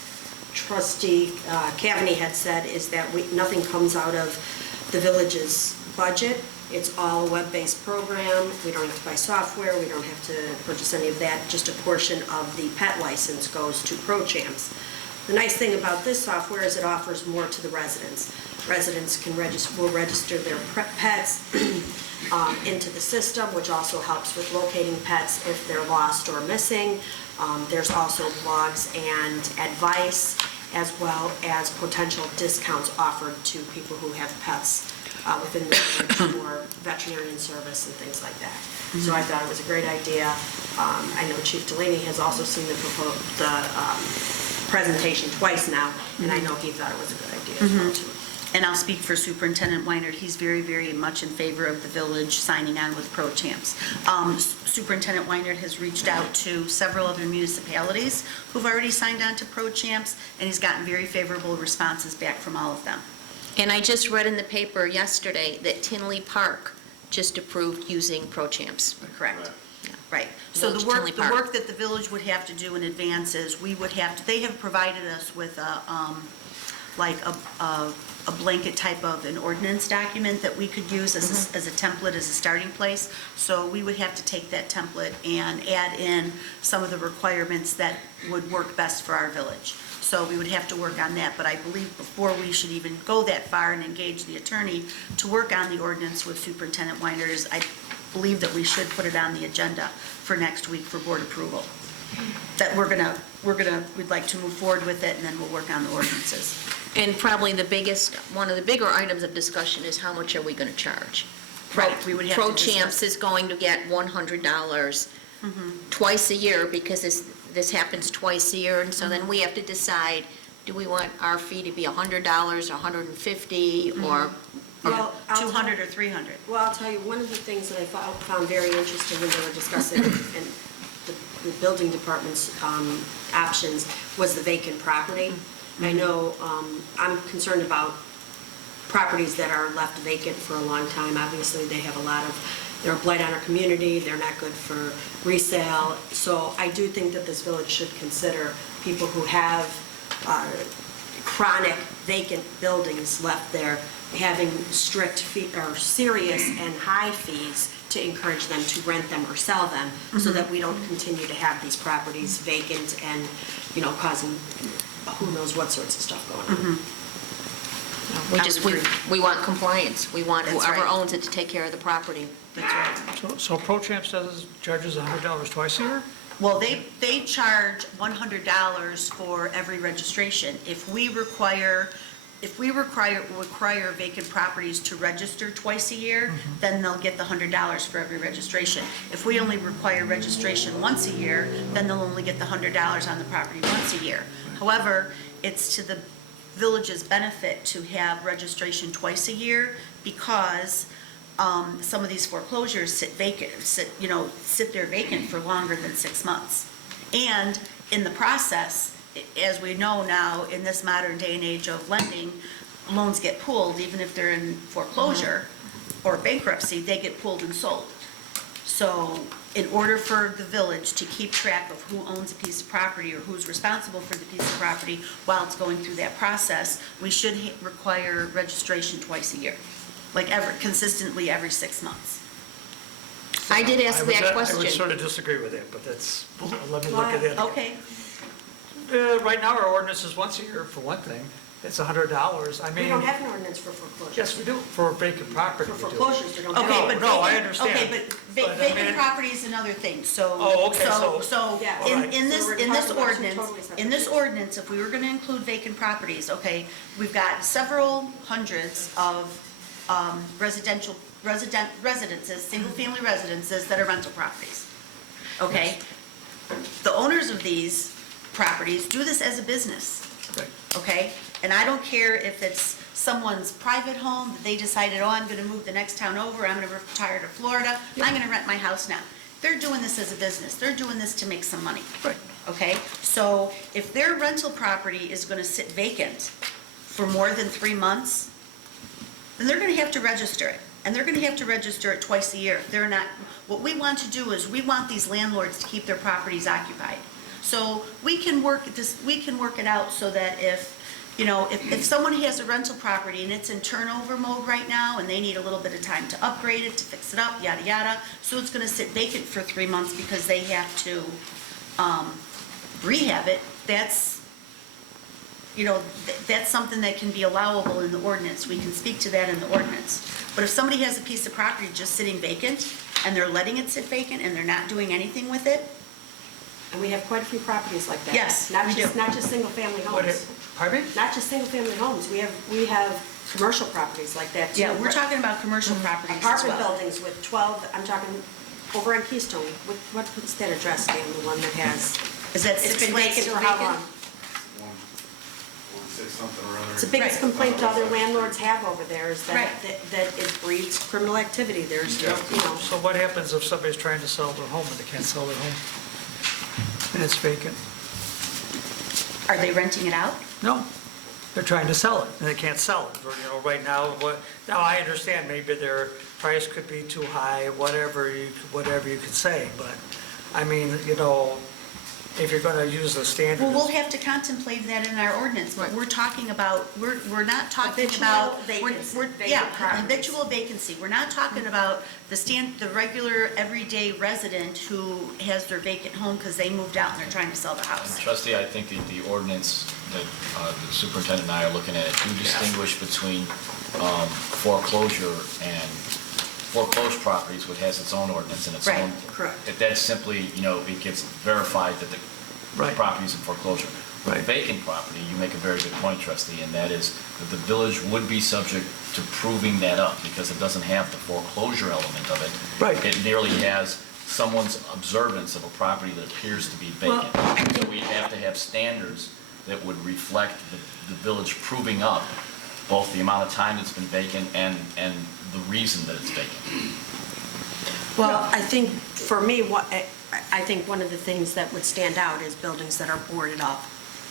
Trustee Cavaney had said, is that nothing comes out of the village's budget. It's all a web-based program. We don't have to buy software. We don't have to purchase any of that. Just a portion of the pet license goes to Pro Champs. The nice thing about this software is it offers more to the residents. Residents will register their pets into the system, which also helps with locating pets if they're lost or missing. There's also blogs and advice, as well as potential discounts offered to people who have pets within the village for veterinarian service and things like that. So I thought it was a great idea. I know Chief Delaney has also seen the presentation twice now, and I know he thought it was a good idea as well too. And I'll speak for Superintendent Weinert. He's very, very much in favor of the village signing on with Pro Champs. Superintendent Weinert has reached out to several other municipalities who've already signed on to Pro Champs, and he's gotten very favorable responses back from all of them. And I just read in the paper yesterday that Tinley Park just approved using Pro Champs. Correct. Right. So the Village Tinley Park. work that the village would have to do in advance is we would have to, they have provided us with a blanket type of an ordinance document that we could use as a template, as a starting place. So we would have to take that template and add in some of the requirements that would work best for our village. So we would have to work on that, but I believe before we should even go that far and engage the attorney to work on the ordinance with Superintendent Weinert, I believe that we should put it on the agenda for next week for board approval. That we'd like to move forward with it, and then we'll work on the ordinances. And probably one of the bigger items of discussion is how much are we going to charge? Right, we would have to Pro discuss. Champs is going to get $100 twice a year because this happens twice a year, and so then we have to decide, do we want our fee to be $100 or $150 or Well, I'll 200 or 300. Well, I'll tell you, one of the things that I found very interesting when they were discussing and the building department's options was the vacant property. I know I'm concerned about properties that are left vacant for a long time. Obviously, they have they're a blight on our community, they're not good for resale. So I do think that this village should consider people who have chronic vacant buildings left there, having strict fee, or serious and high fees to encourage them to rent them or sell them, so that we don't continue to have these properties vacant and, you know, causing who knows what sorts of stuff going on. We I just, would we, agree. we want compliance. We want That's whoever right. owns it to take care of the property. That's right. So Pro Champ says charges $100 twice a year? Well, they charge $100 for every registration. If we require vacant properties to register twice a year, then they'll get the $100 for every registration. If we only require registration once a year, then they'll only get the $100 on the property once a year. However, it's to the village's benefit to have registration twice a year, because some of these foreclosures sit there vacant for longer than 6 months. And in the process, as we know now, in this modern day and age of lending, loans get pulled, even if they're in foreclosure or bankruptcy, they get pulled and sold. So in order for the village to keep track of who owns a piece of property or who's responsible for the piece of property while it's going through that process, we should require registration twice a year, like consistently every 6 months. I did ask that I would question. sort of disagree with that, but that's, let me look at it. Okay, Right now, our ordinance is once a year, for one thing. It's $100. I We mean, don't have an ordinance for foreclosures. yes, we do, for vacant property. For we do. foreclosures, we don't okay, have. but No, I vacant- understand. Okay, but But I vacant mean- property is another thing, so. Oh, okay, So, Yeah. all right. in So we're this talking about two ordinance, totally separate in this things. ordinance, if we were gonna include vacant properties, okay, we've got several hundreds of residences, single-family residences that are rental properties, okay? The owners of these properties do this as a business, Right. okay? And I don't care if it's someone's private home, that they decided, oh, I'm gonna move the next town over, I'm gonna retire to Florida, I'm gonna rent my house now. They're doing this as a business, they're doing this to make some money. Right. Okay, so if their rental property is gonna sit vacant for more than 3 months, then they're gonna have to register it. And they're gonna have to register it twice a year. They're not, what we want to do is, we want these landlords to keep their properties occupied. So we can work it out so that if someone has a rental property and it's in turnover mode right now, and they need a little bit of time to upgrade it, to fix it up, yada, yada, so it's gonna sit vacant for 3 months because they have to rehab it, that's something that can be allowable in the ordinance. We can speak to that in the ordinance. But if somebody has a piece of property just sitting vacant, and they're letting it sit vacant, and they're not doing anything with it, And we have quite a few properties like that. Yes, Not we just, do. not just single-family What homes. Pardon me? Not just single-family homes. We have commercial properties like that too. yeah, we're talking about commercial properties as Apartment well. buildings with 12, I'm talking over on Keystone. What's that address, Dan, the one that has, Is that it's 6 been flats vacant still for how vacant? long? 146 something or other. It's the biggest Right. complaint other landlords have over there is that, Right. that it breeds criminal activity. There's, So what happens if somebody's trying to sell their home and they can't sell their home? And it's vacant? Are they renting it out? No, they're trying to sell it, and they can't sell it. Or, right now, now I understand maybe their price could be too high, whatever you could say, but, I mean, if you're gonna use the standard. Well, we'll have to contemplate that in our ordinance, but we're talking about, we're not talking Habitual about. vacancy, vacant Yeah, properties. habitual vacancy. We're not talking about the regular, everyday resident who has their vacant home because they moved out and they're trying to sell the house. Trustee, I think the ordinance that the superintendent and I are looking at, do distinguish between foreclosure and foreclosed properties, which has its own ordinance and its Right, own. correct. If that's simply, it gets verified that the Right. property's in foreclosure. With Right. vacant property, you make a very good point, trustee, and that is that the village would be subject to proving that up because it doesn't have the foreclosure element of it. Right. It merely has someone's observance of a property that appears to be vacant. So we have to have standards that would reflect the village proving up both the amount of time it's been vacant and the reason that it's vacant. Well, I think, for me, I think one of the things that would stand out is buildings that are boarded up.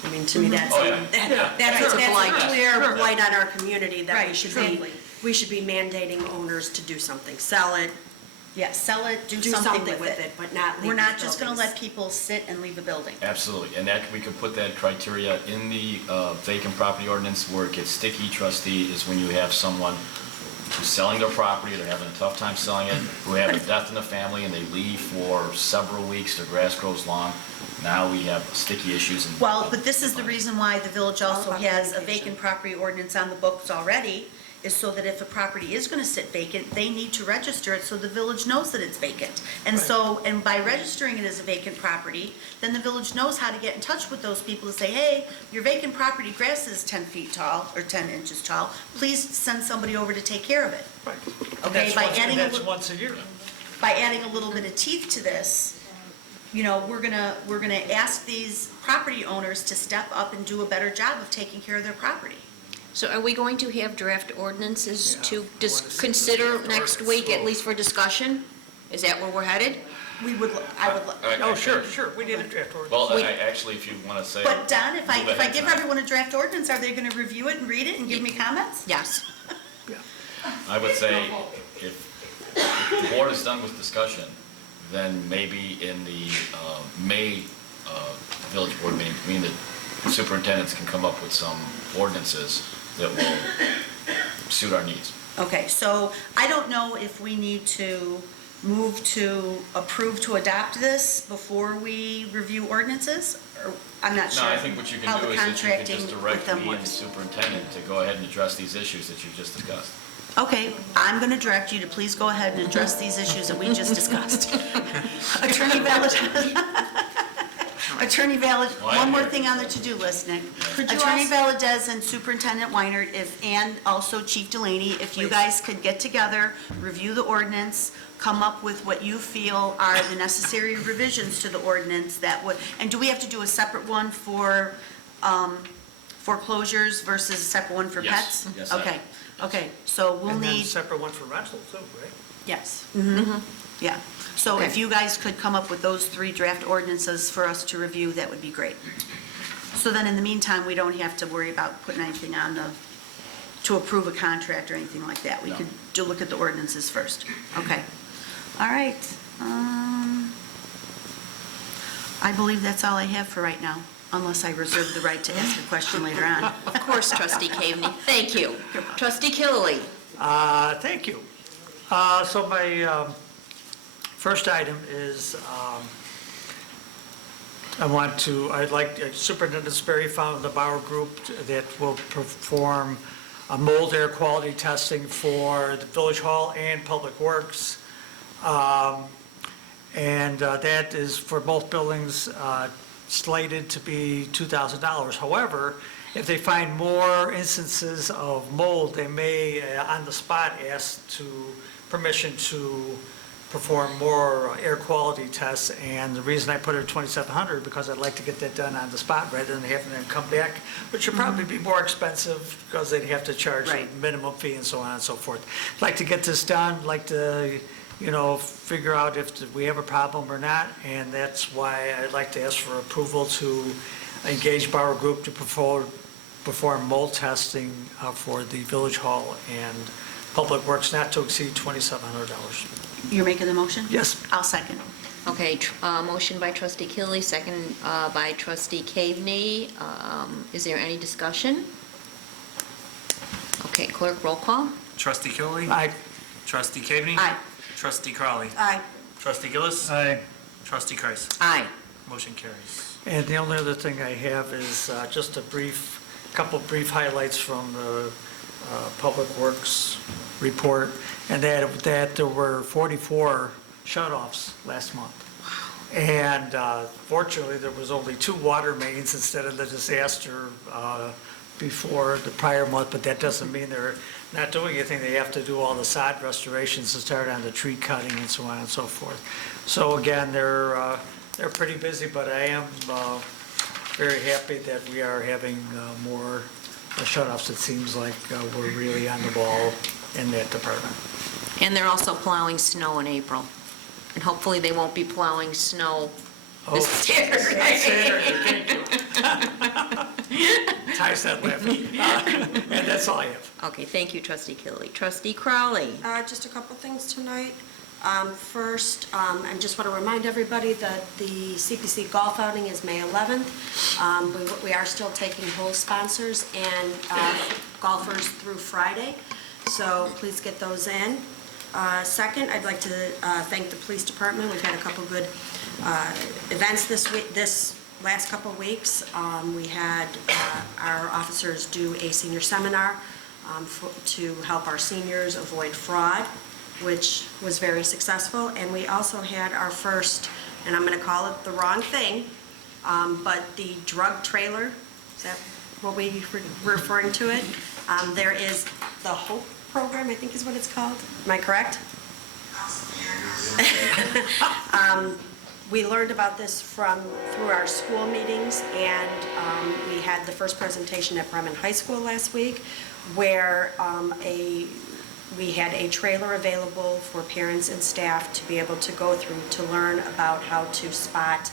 I mean, to me, that's, Oh, yeah. that's Sure. a clear Sure. blight on our community that Right, truly. we should be mandating owners to do something, sell it, Yeah, sell it, do do something with it. but not leave We're not the just gonna buildings. let people sit and leave a building. Absolutely, and that, we could put that criteria in the vacant property ordinance. Where it gets sticky, trustee, is when you have someone who's selling their property, they're having a tough time selling it, who have a death in the family, and they leave for several weeks, their grass grows long. Now we have sticky issues. And Well, but this is the reason why the village also about has a communication. vacant property ordinance on the books already, is so that if a property is gonna sit vacant, they need to register it so the village knows that it's vacant. And so, and by registering it as a vacant property, then the village knows how to get in touch with those people to say, hey, your vacant property grass is 10 feet tall, or 10 inches tall, please send somebody over to take care of it. Right. Okay, And by that's adding a that's little- once a year. By adding a little bit of teeth to this, you know, we're gonna ask these property owners to step up and do a better job of taking care of their property. So are we going to have draft ordinances Yeah, to I wanna see consider the next ordinance, week, at so- least for discussion? Is that where we're headed? We would, I would, Oh, sure, we need a draft ordinance. Well, We- actually, if you want to say. but Don, if move I ahead give tonight. everyone a draft ordinance, are they gonna review it and read it and give me comments? Yes. I would say, if the board is done with discussion, then maybe in the May village board meeting, me and the superintendents can come up with some ordinances that will suit our needs. Okay, so I don't know if we need to move to approve to adopt this before we review ordinances, or, I'm not No, sure I think what you how can the do is that you can contracting just with direct them me and the works. superintendent to go ahead and address these issues that you've just discussed. Okay, I'm gonna direct you to please go ahead and address these issues that we just discussed. Attorney one more thing on the to-do list, Nick. Could you Attorney ask- Valadez and Superintendent Weiner, and also Chief Delaney, if you guys could get together, review the ordinance, come up with what you feel are the necessary revisions to the ordinance that would, and do we have to do a separate one for foreclosures versus a separate one for Yes. pets? Yes, I- Okay, so we'll And then need. separate one for rental too, right? Yes. Mm-hmm. Yeah. So Okay. if you guys could come up with those 3 draft ordinances for us to review, that would be great. So then in the meantime, we don't have to worry about putting anything on to approve a contract or anything like that. We No. could look at the ordinances first. Okay. All right. I believe that's all I have for right now, unless I reserve the right to ask a question later on. Of course, Trustee Caveney. Thank you. Trustee Killily. Thank you. So my first item is, I'd like Superintendent Sperry found the Bauer Group that will perform a mold air quality testing for the Village Hall and Public Works. And that is for both buildings slated to be $2,000. However, if they find more instances of mold, they may, on the spot, ask permission to perform more air quality tests. And the reason I put it at $2,700, because I'd like to get that done on the spot rather than having them come back, which would probably be more expensive because they'd have to charge a Right. minimum fee and so on and so forth. Like to get this done, like to, figure out if we have a problem or not, and that's why I'd like to ask for approval to engage Bauer Group to perform mold testing for the Village Hall and Public Works, not to exceed $2,700. You're making the motion? Yes. I'll second. Okay, motion by Trustee Killily, second by Trustee Caveney. Is there any discussion? Okay, clerk, roll call. Trustee Killily? Aye. Trustee Caveney? Aye. Trustee Crowley? Aye. Trustee Gillis? Aye. Trustee Kreis? Aye. Motion carries. And the only other thing I have is just a couple brief highlights from the Public Works report, and that there were 44 shut-offs last month. And fortunately, there was only 2 water mains instead of the disaster before the prior month, but that doesn't mean they're not doing anything. They have to do all the sod restorations to start on the tree cutting and so on and so forth. So again, they're pretty busy, but I am very happy that we are having more shut-offs. It seems like we're really on the ball in that department. And they're also plowing snow in April. And hopefully they won't be plowing snow this Saturday. Thank you. Ties that laughing. And that's all I have. Okay, thank you, Trustee Killily. Trustee Crowley. Just a couple things tonight. First, I just want to remind everybody that the CPC golf outing is May 11th. We are still taking whole sponsors and golfers through Friday, so please get those in. Second, I'd like to thank the police department. We've had a couple good events this last couple of weeks. We had our officers do a senior seminar to help our seniors avoid fraud, which was very successful. And we also had our first, and I'm going to call it the wrong thing, but the drug trailer, is that what we're referring to it? There is the HOPE program, I think is what it's called. Am I correct? We learned about this through our school meetings, and we had the first presentation at Bremen High School last week, where we had a trailer available for parents and staff to be able to go through to learn about how to spot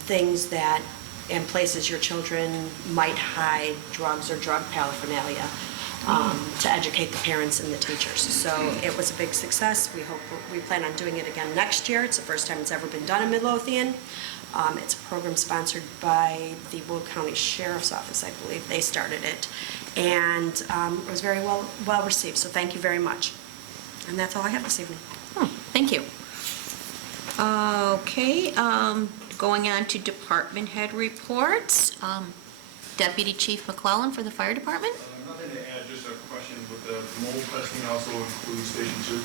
things that, and places your children might hide drugs or drug paraphernalia, to educate the parents and the teachers. So it was a big success. We plan on doing it again next year. It's the first time it's ever been done in Midlothian. It's a program sponsored by the Will County Sheriff's Office, I believe. They started it. And it was very well received, so thank you very much. And that's all I have this evening. Thank you. Okay, going on to department head reports. Deputy Chief McClellan for the fire department. Nothing to add, just a question. With the mold testing also include Station 2?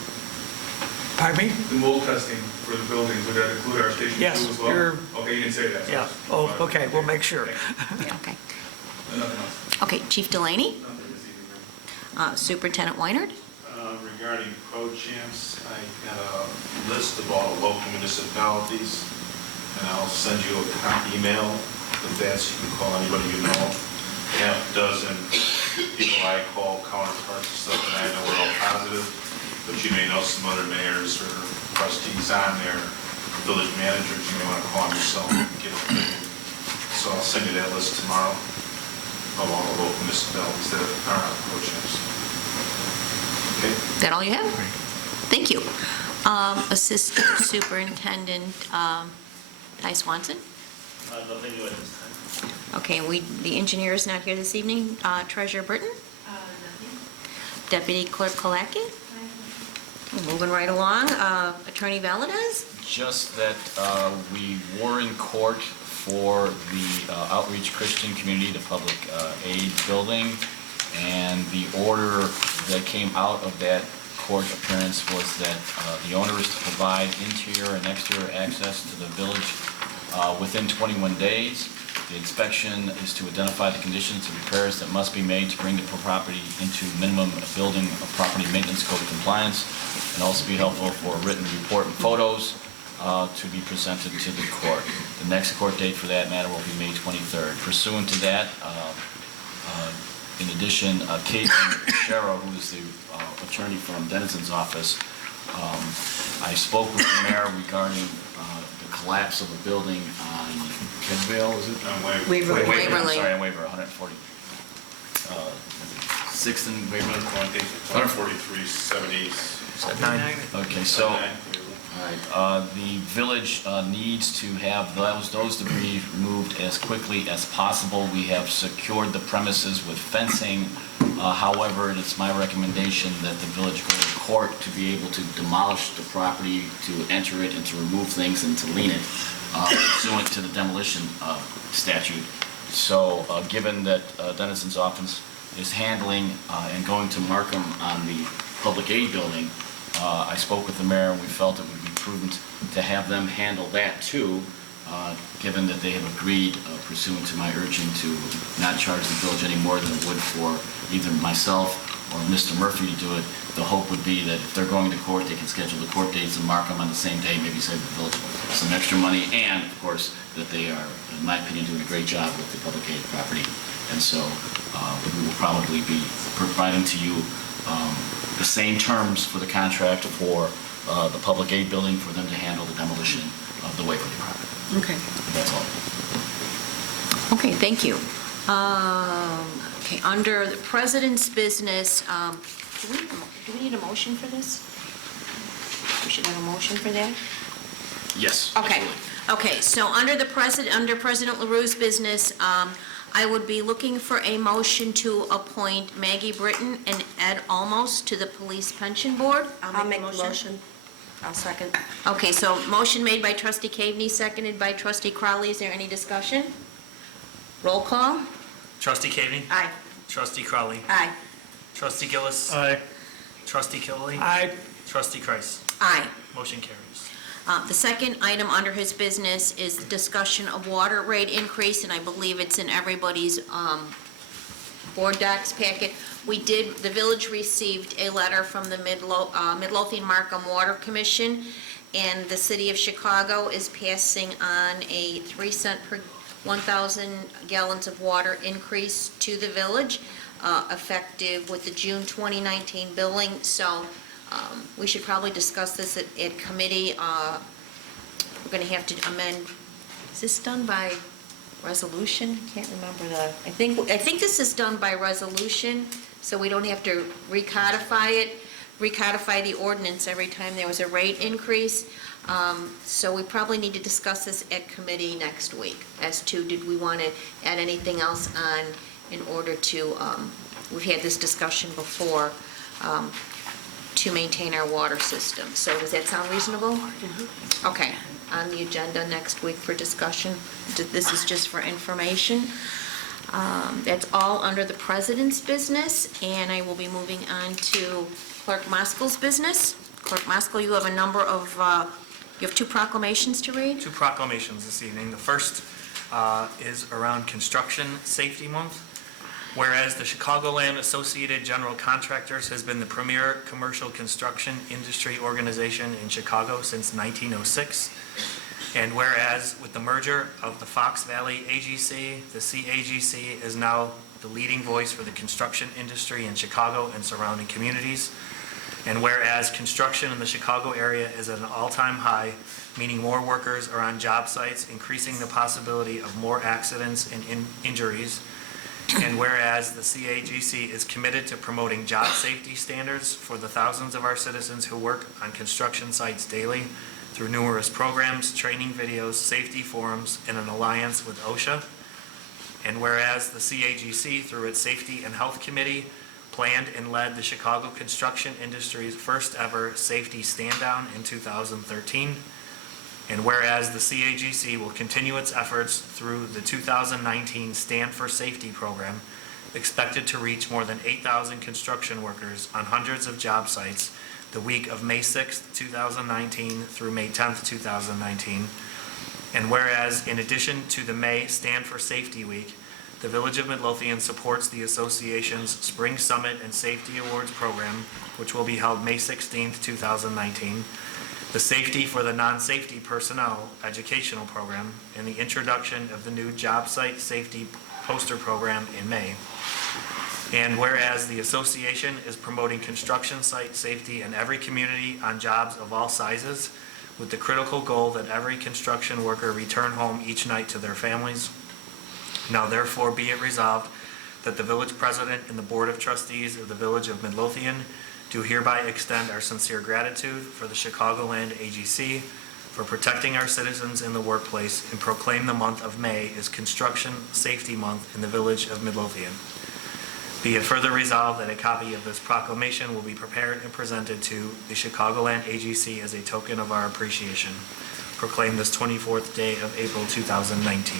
Pardon me? The mold testing for the buildings, would that include our Station 2 Yes, as well? you're- Okay, you didn't say that. so Yeah, that's- oh, okay, we'll make sure. Okay. Nothing else. Okay, Chief Delaney. Nothing this evening, ma'am. Superintendent Weinert. Regarding pro champs, I got a list of all the local municipalities, and I'll send you a email with that, so you can call anybody you know. Half dozen people I call counterparts and stuff, and I know we're all positive, but you may know some other mayors or trustees on there, village managers, you may want to call them yourself and get an opinion. So I'll send you that list tomorrow of all the local municipalities that are on pro champs. Okay? Is that all you have? Thank you. Assistant Superintendent Ty Swanson. Nothing new at this time. Okay, the engineer is not here this evening. Treasurer Burton. Deputy Clerk Kolacki. Moving right along. Attorney Valadez. Just that we were in court for the Outreach Christian Community, the public aid building, and the order that came out of that court appearance was that the owner is to provide interior and exterior access to the village within 21 days. The inspection is to identify the conditions and repairs that must be made to bring the property into minimum building property maintenance code compliance, and also be helpful for a written report and photos to be presented to the court. The next court date for that matter will be May 23rd. Pursuant to that, in addition, Kate Sharrow, who is the attorney from Denison's office, I spoke with the mayor regarding the collapse of a building on Kedvale, is it? Waverly. Sorry, on Waverly, 140. 6th and Waverly? 143, 70s. Okay, so, all right, the village needs to have those debris removed as quickly as possible. We have secured the premises with fencing. However, it's my recommendation that the village go to court to be able to demolish the property, to enter it, and to remove things and to lien it pursuant to the demolition statute. So, given that Denison's office is handling and going to Markham on the public aid building, I spoke with the mayor, and we felt it would be prudent to have them handle that too, given that they have agreed pursuant to my urging to not charge the village any more than it would for either myself or Mr. Murphy to do it. The hope would be that if they're going to court, they can schedule the court dates and mark them on the same day, maybe save the village some extra money, and of course, that they are, in my opinion, doing a great job with the public aid property. And so we will probably be providing to you the same terms for the contract for the public aid building for them to handle the demolition of the Waverly property. Okay. That's all. Okay, thank you. Okay, under the president's business, do we need a motion for this? should have a motion for that? Yes. Okay, absolutely. okay, so under President LaRue's business, I would be looking for a motion to appoint Maggie Britton and Ed Almos to the Police Pension Board. I'll make the motion. I'll second. Okay, so motion made by trustee Caveney, seconded by trustee Crowley. Is there any discussion? Roll call? Trustee Caveney. Aye. Trustee Crowley. Aye. Trustee Gillis. Aye. Trustee Killian. I, Trustee Kreis. Aye. Motion carries. The second item under his business is the discussion of water rate increase, and I believe it's in everybody's board docs packet. The village received a letter from the Midlothian Markham Water Commission, and the city of Chicago is passing on a 3 cent per 1,000 gallons of water increase to the village, effective with the June 2019 billing. So we should probably discuss this at committee. We're going to have to amend, is this done by resolution? Can't remember I think this is done by resolution, so we don't have to recodify the ordinance every time there was a rate increase. So we probably need to discuss this at committee next week as to, did we want to add anything else on in order to, we've had this discussion before, to maintain our water system. So does that sound reasonable? Okay, on the agenda next week for discussion. This is just for information. That's all under the president's business, and I will be moving on to Clerk Moskow's business. Clerk Moskow, you have a number of, you have 2 proclamations to read? 2 proclamations this evening. The first is around Construction Safety Month. Whereas the Chicagoland Associated General Contractors has been the premier commercial construction industry organization in Chicago since 1906. And whereas with the merger of the Fox Valley AGC, the CAGC is now the leading voice for the construction industry in Chicago and surrounding communities. And whereas construction in the Chicago area is at an all-time high, meaning more workers are on job sites, increasing the possibility of more accidents and injuries. And whereas the CAGC is committed to promoting job safety standards for the thousands of our citizens who work on construction sites daily through numerous programs, training videos, safety forums, and an alliance with OSHA. And whereas the CAGC, through its Safety and Health Committee, planned and led the Chicago construction industry's first ever safety stand-down in 2013. And whereas the CAGC will continue its efforts through the 2019 Stand for Safety program, expected to reach more than 8,000 construction workers on hundreds of job sites the week of May 6th, 2019 through May 10th, 2019. And whereas in addition to the May Stand for Safety Week, the Village of Midlothian supports the association's Spring Summit and Safety Awards program, which will be held May 16th, 2019. The Safety for the Non-Safety Personnel educational program, and the introduction of the new Job Site Safety poster program in May. And whereas the association is promoting construction site safety in every community on jobs of all sizes, with the critical goal that every construction worker return home each night to their families. Now therefore be it resolved that the village president and the board of trustees of the Village of Midlothian do hereby extend our sincere gratitude for the Chicagoland AGC for protecting our citizens in the workplace and proclaim the month of May as Construction Safety Month in the Village of Midlothian. Be it further resolved that a copy of this proclamation will be prepared and presented to the Chicagoland AGC as a token of our appreciation. Proclaim this 24th day of April 2019.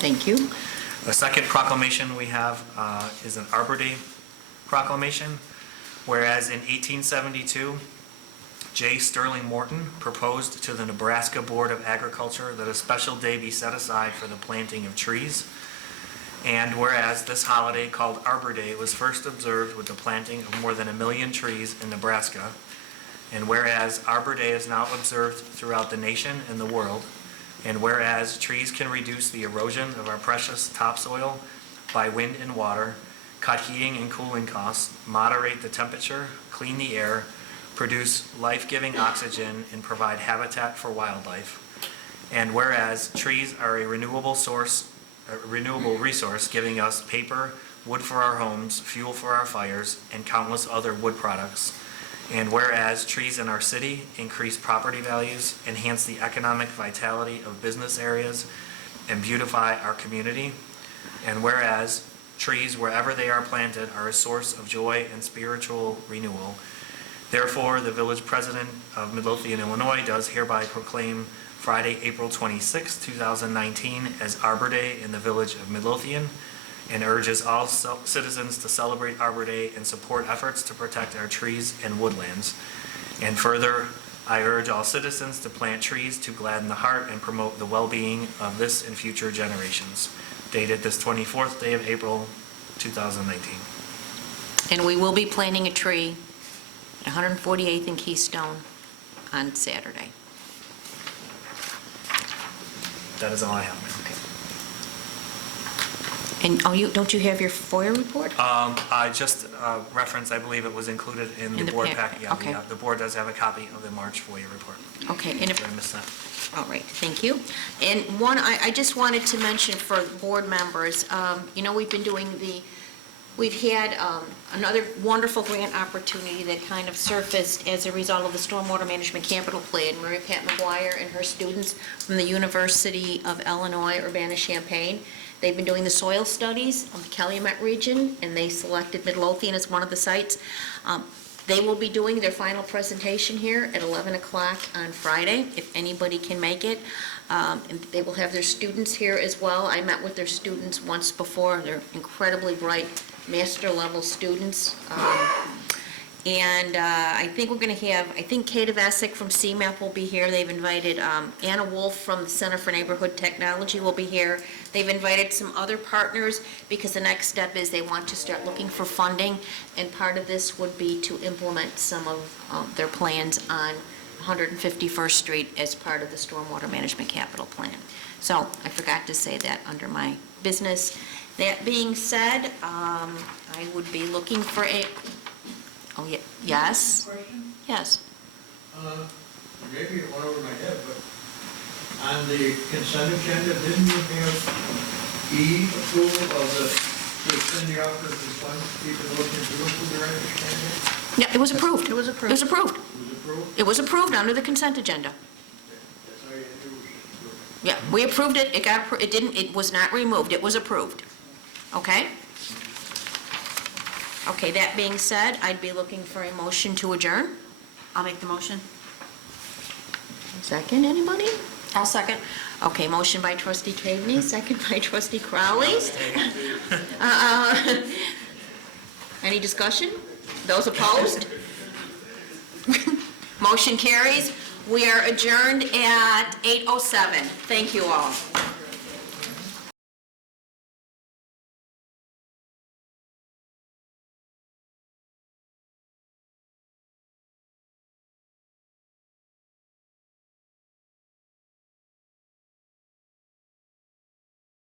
Thank you. The second proclamation we have is an Arbor Day proclamation, whereas in 1872, J. Sterling Morton proposed to the Nebraska Board of Agriculture that a special day be set aside for the planting of trees. And whereas this holiday called Arbor Day was first observed with the planting of more than 1 million trees in Nebraska, and whereas Arbor Day is now observed throughout the nation and the world, and whereas trees can reduce the erosion of our precious topsoil by wind and water, cut heating and cooling costs, moderate the temperature, clean the air, produce life-giving oxygen, and provide habitat for wildlife. And whereas trees are a renewable resource giving us paper, wood for our homes, fuel for our fires, and countless other wood products. And whereas trees in our city increase property values, enhance the economic vitality of business areas, and beautify our community. And whereas trees, wherever they are planted, are a source of joy and spiritual renewal. Therefore, the village president of Midlothian, Illinois, does hereby proclaim Friday, April 26, 2019 as Arbor Day in the village of Midlothian, and urges all citizens to celebrate Arbor Day and support efforts to protect our trees and woodlands. And further, I urge all citizens to plant trees to gladden the heart and promote the well-being of this and future generations. Dated this 24th day of April, 2019. And we will be planting a tree at 148th and Keystone on Saturday. That is all I have, Mayor. And, don't you have your FOIA report? I just referenced, I believe it was included in In the the board pack- packet. Yeah, okay. the board does have a copy of the March FOIA report. Okay, and if, Did I miss that? all right, thank you. And one, I just wanted to mention for board members, we've been doing we've had another wonderful grant opportunity that kind of surfaced as a result of the Stormwater Management Capital Plan. Mary Pat McGuire and her students from the University of Illinois, Urbana-Champaign, they've been doing the soil studies of the Calumet region, and they selected Midlothian as one of the sites. They will be doing their final presentation here at 11 o'clock on Friday, if anybody can make it. And they will have their students here as well. I met with their students once before. They're incredibly bright, master-level students. And I think we're going to have, Kate Avesic from CMAP will be here. They've invited Anna Wolf from the Center for Neighborhood Technology will be here. They've invited some other partners because the next step is they want to start looking for funding, and part of this would be to implement some of their plans on 151st Street as part of the Stormwater Management Capital Plan. So I forgot to say that under my business. That being said, I would be looking for a... Oh, yes? Question? Yes. Maybe it went over my head, but on the consent agenda, didn't you have E, approval of to extend the offer of the funds to people looking to do their understanding? Yeah, it was approved. It was approved. It was approved. It was approved? It was approved under the consent agenda. That's all you had to do was approve. Yeah, we approved it. It was not removed. It was approved. Okay? Okay, that being said, I'd be looking for a motion to adjourn. I'll make the motion. Second, anybody? I'll second. Okay, motion by trustee Cagney, second by trustee Crowley. Any discussion? Those opposed? Motion carries. We are adjourned at 8:07. Thank you all.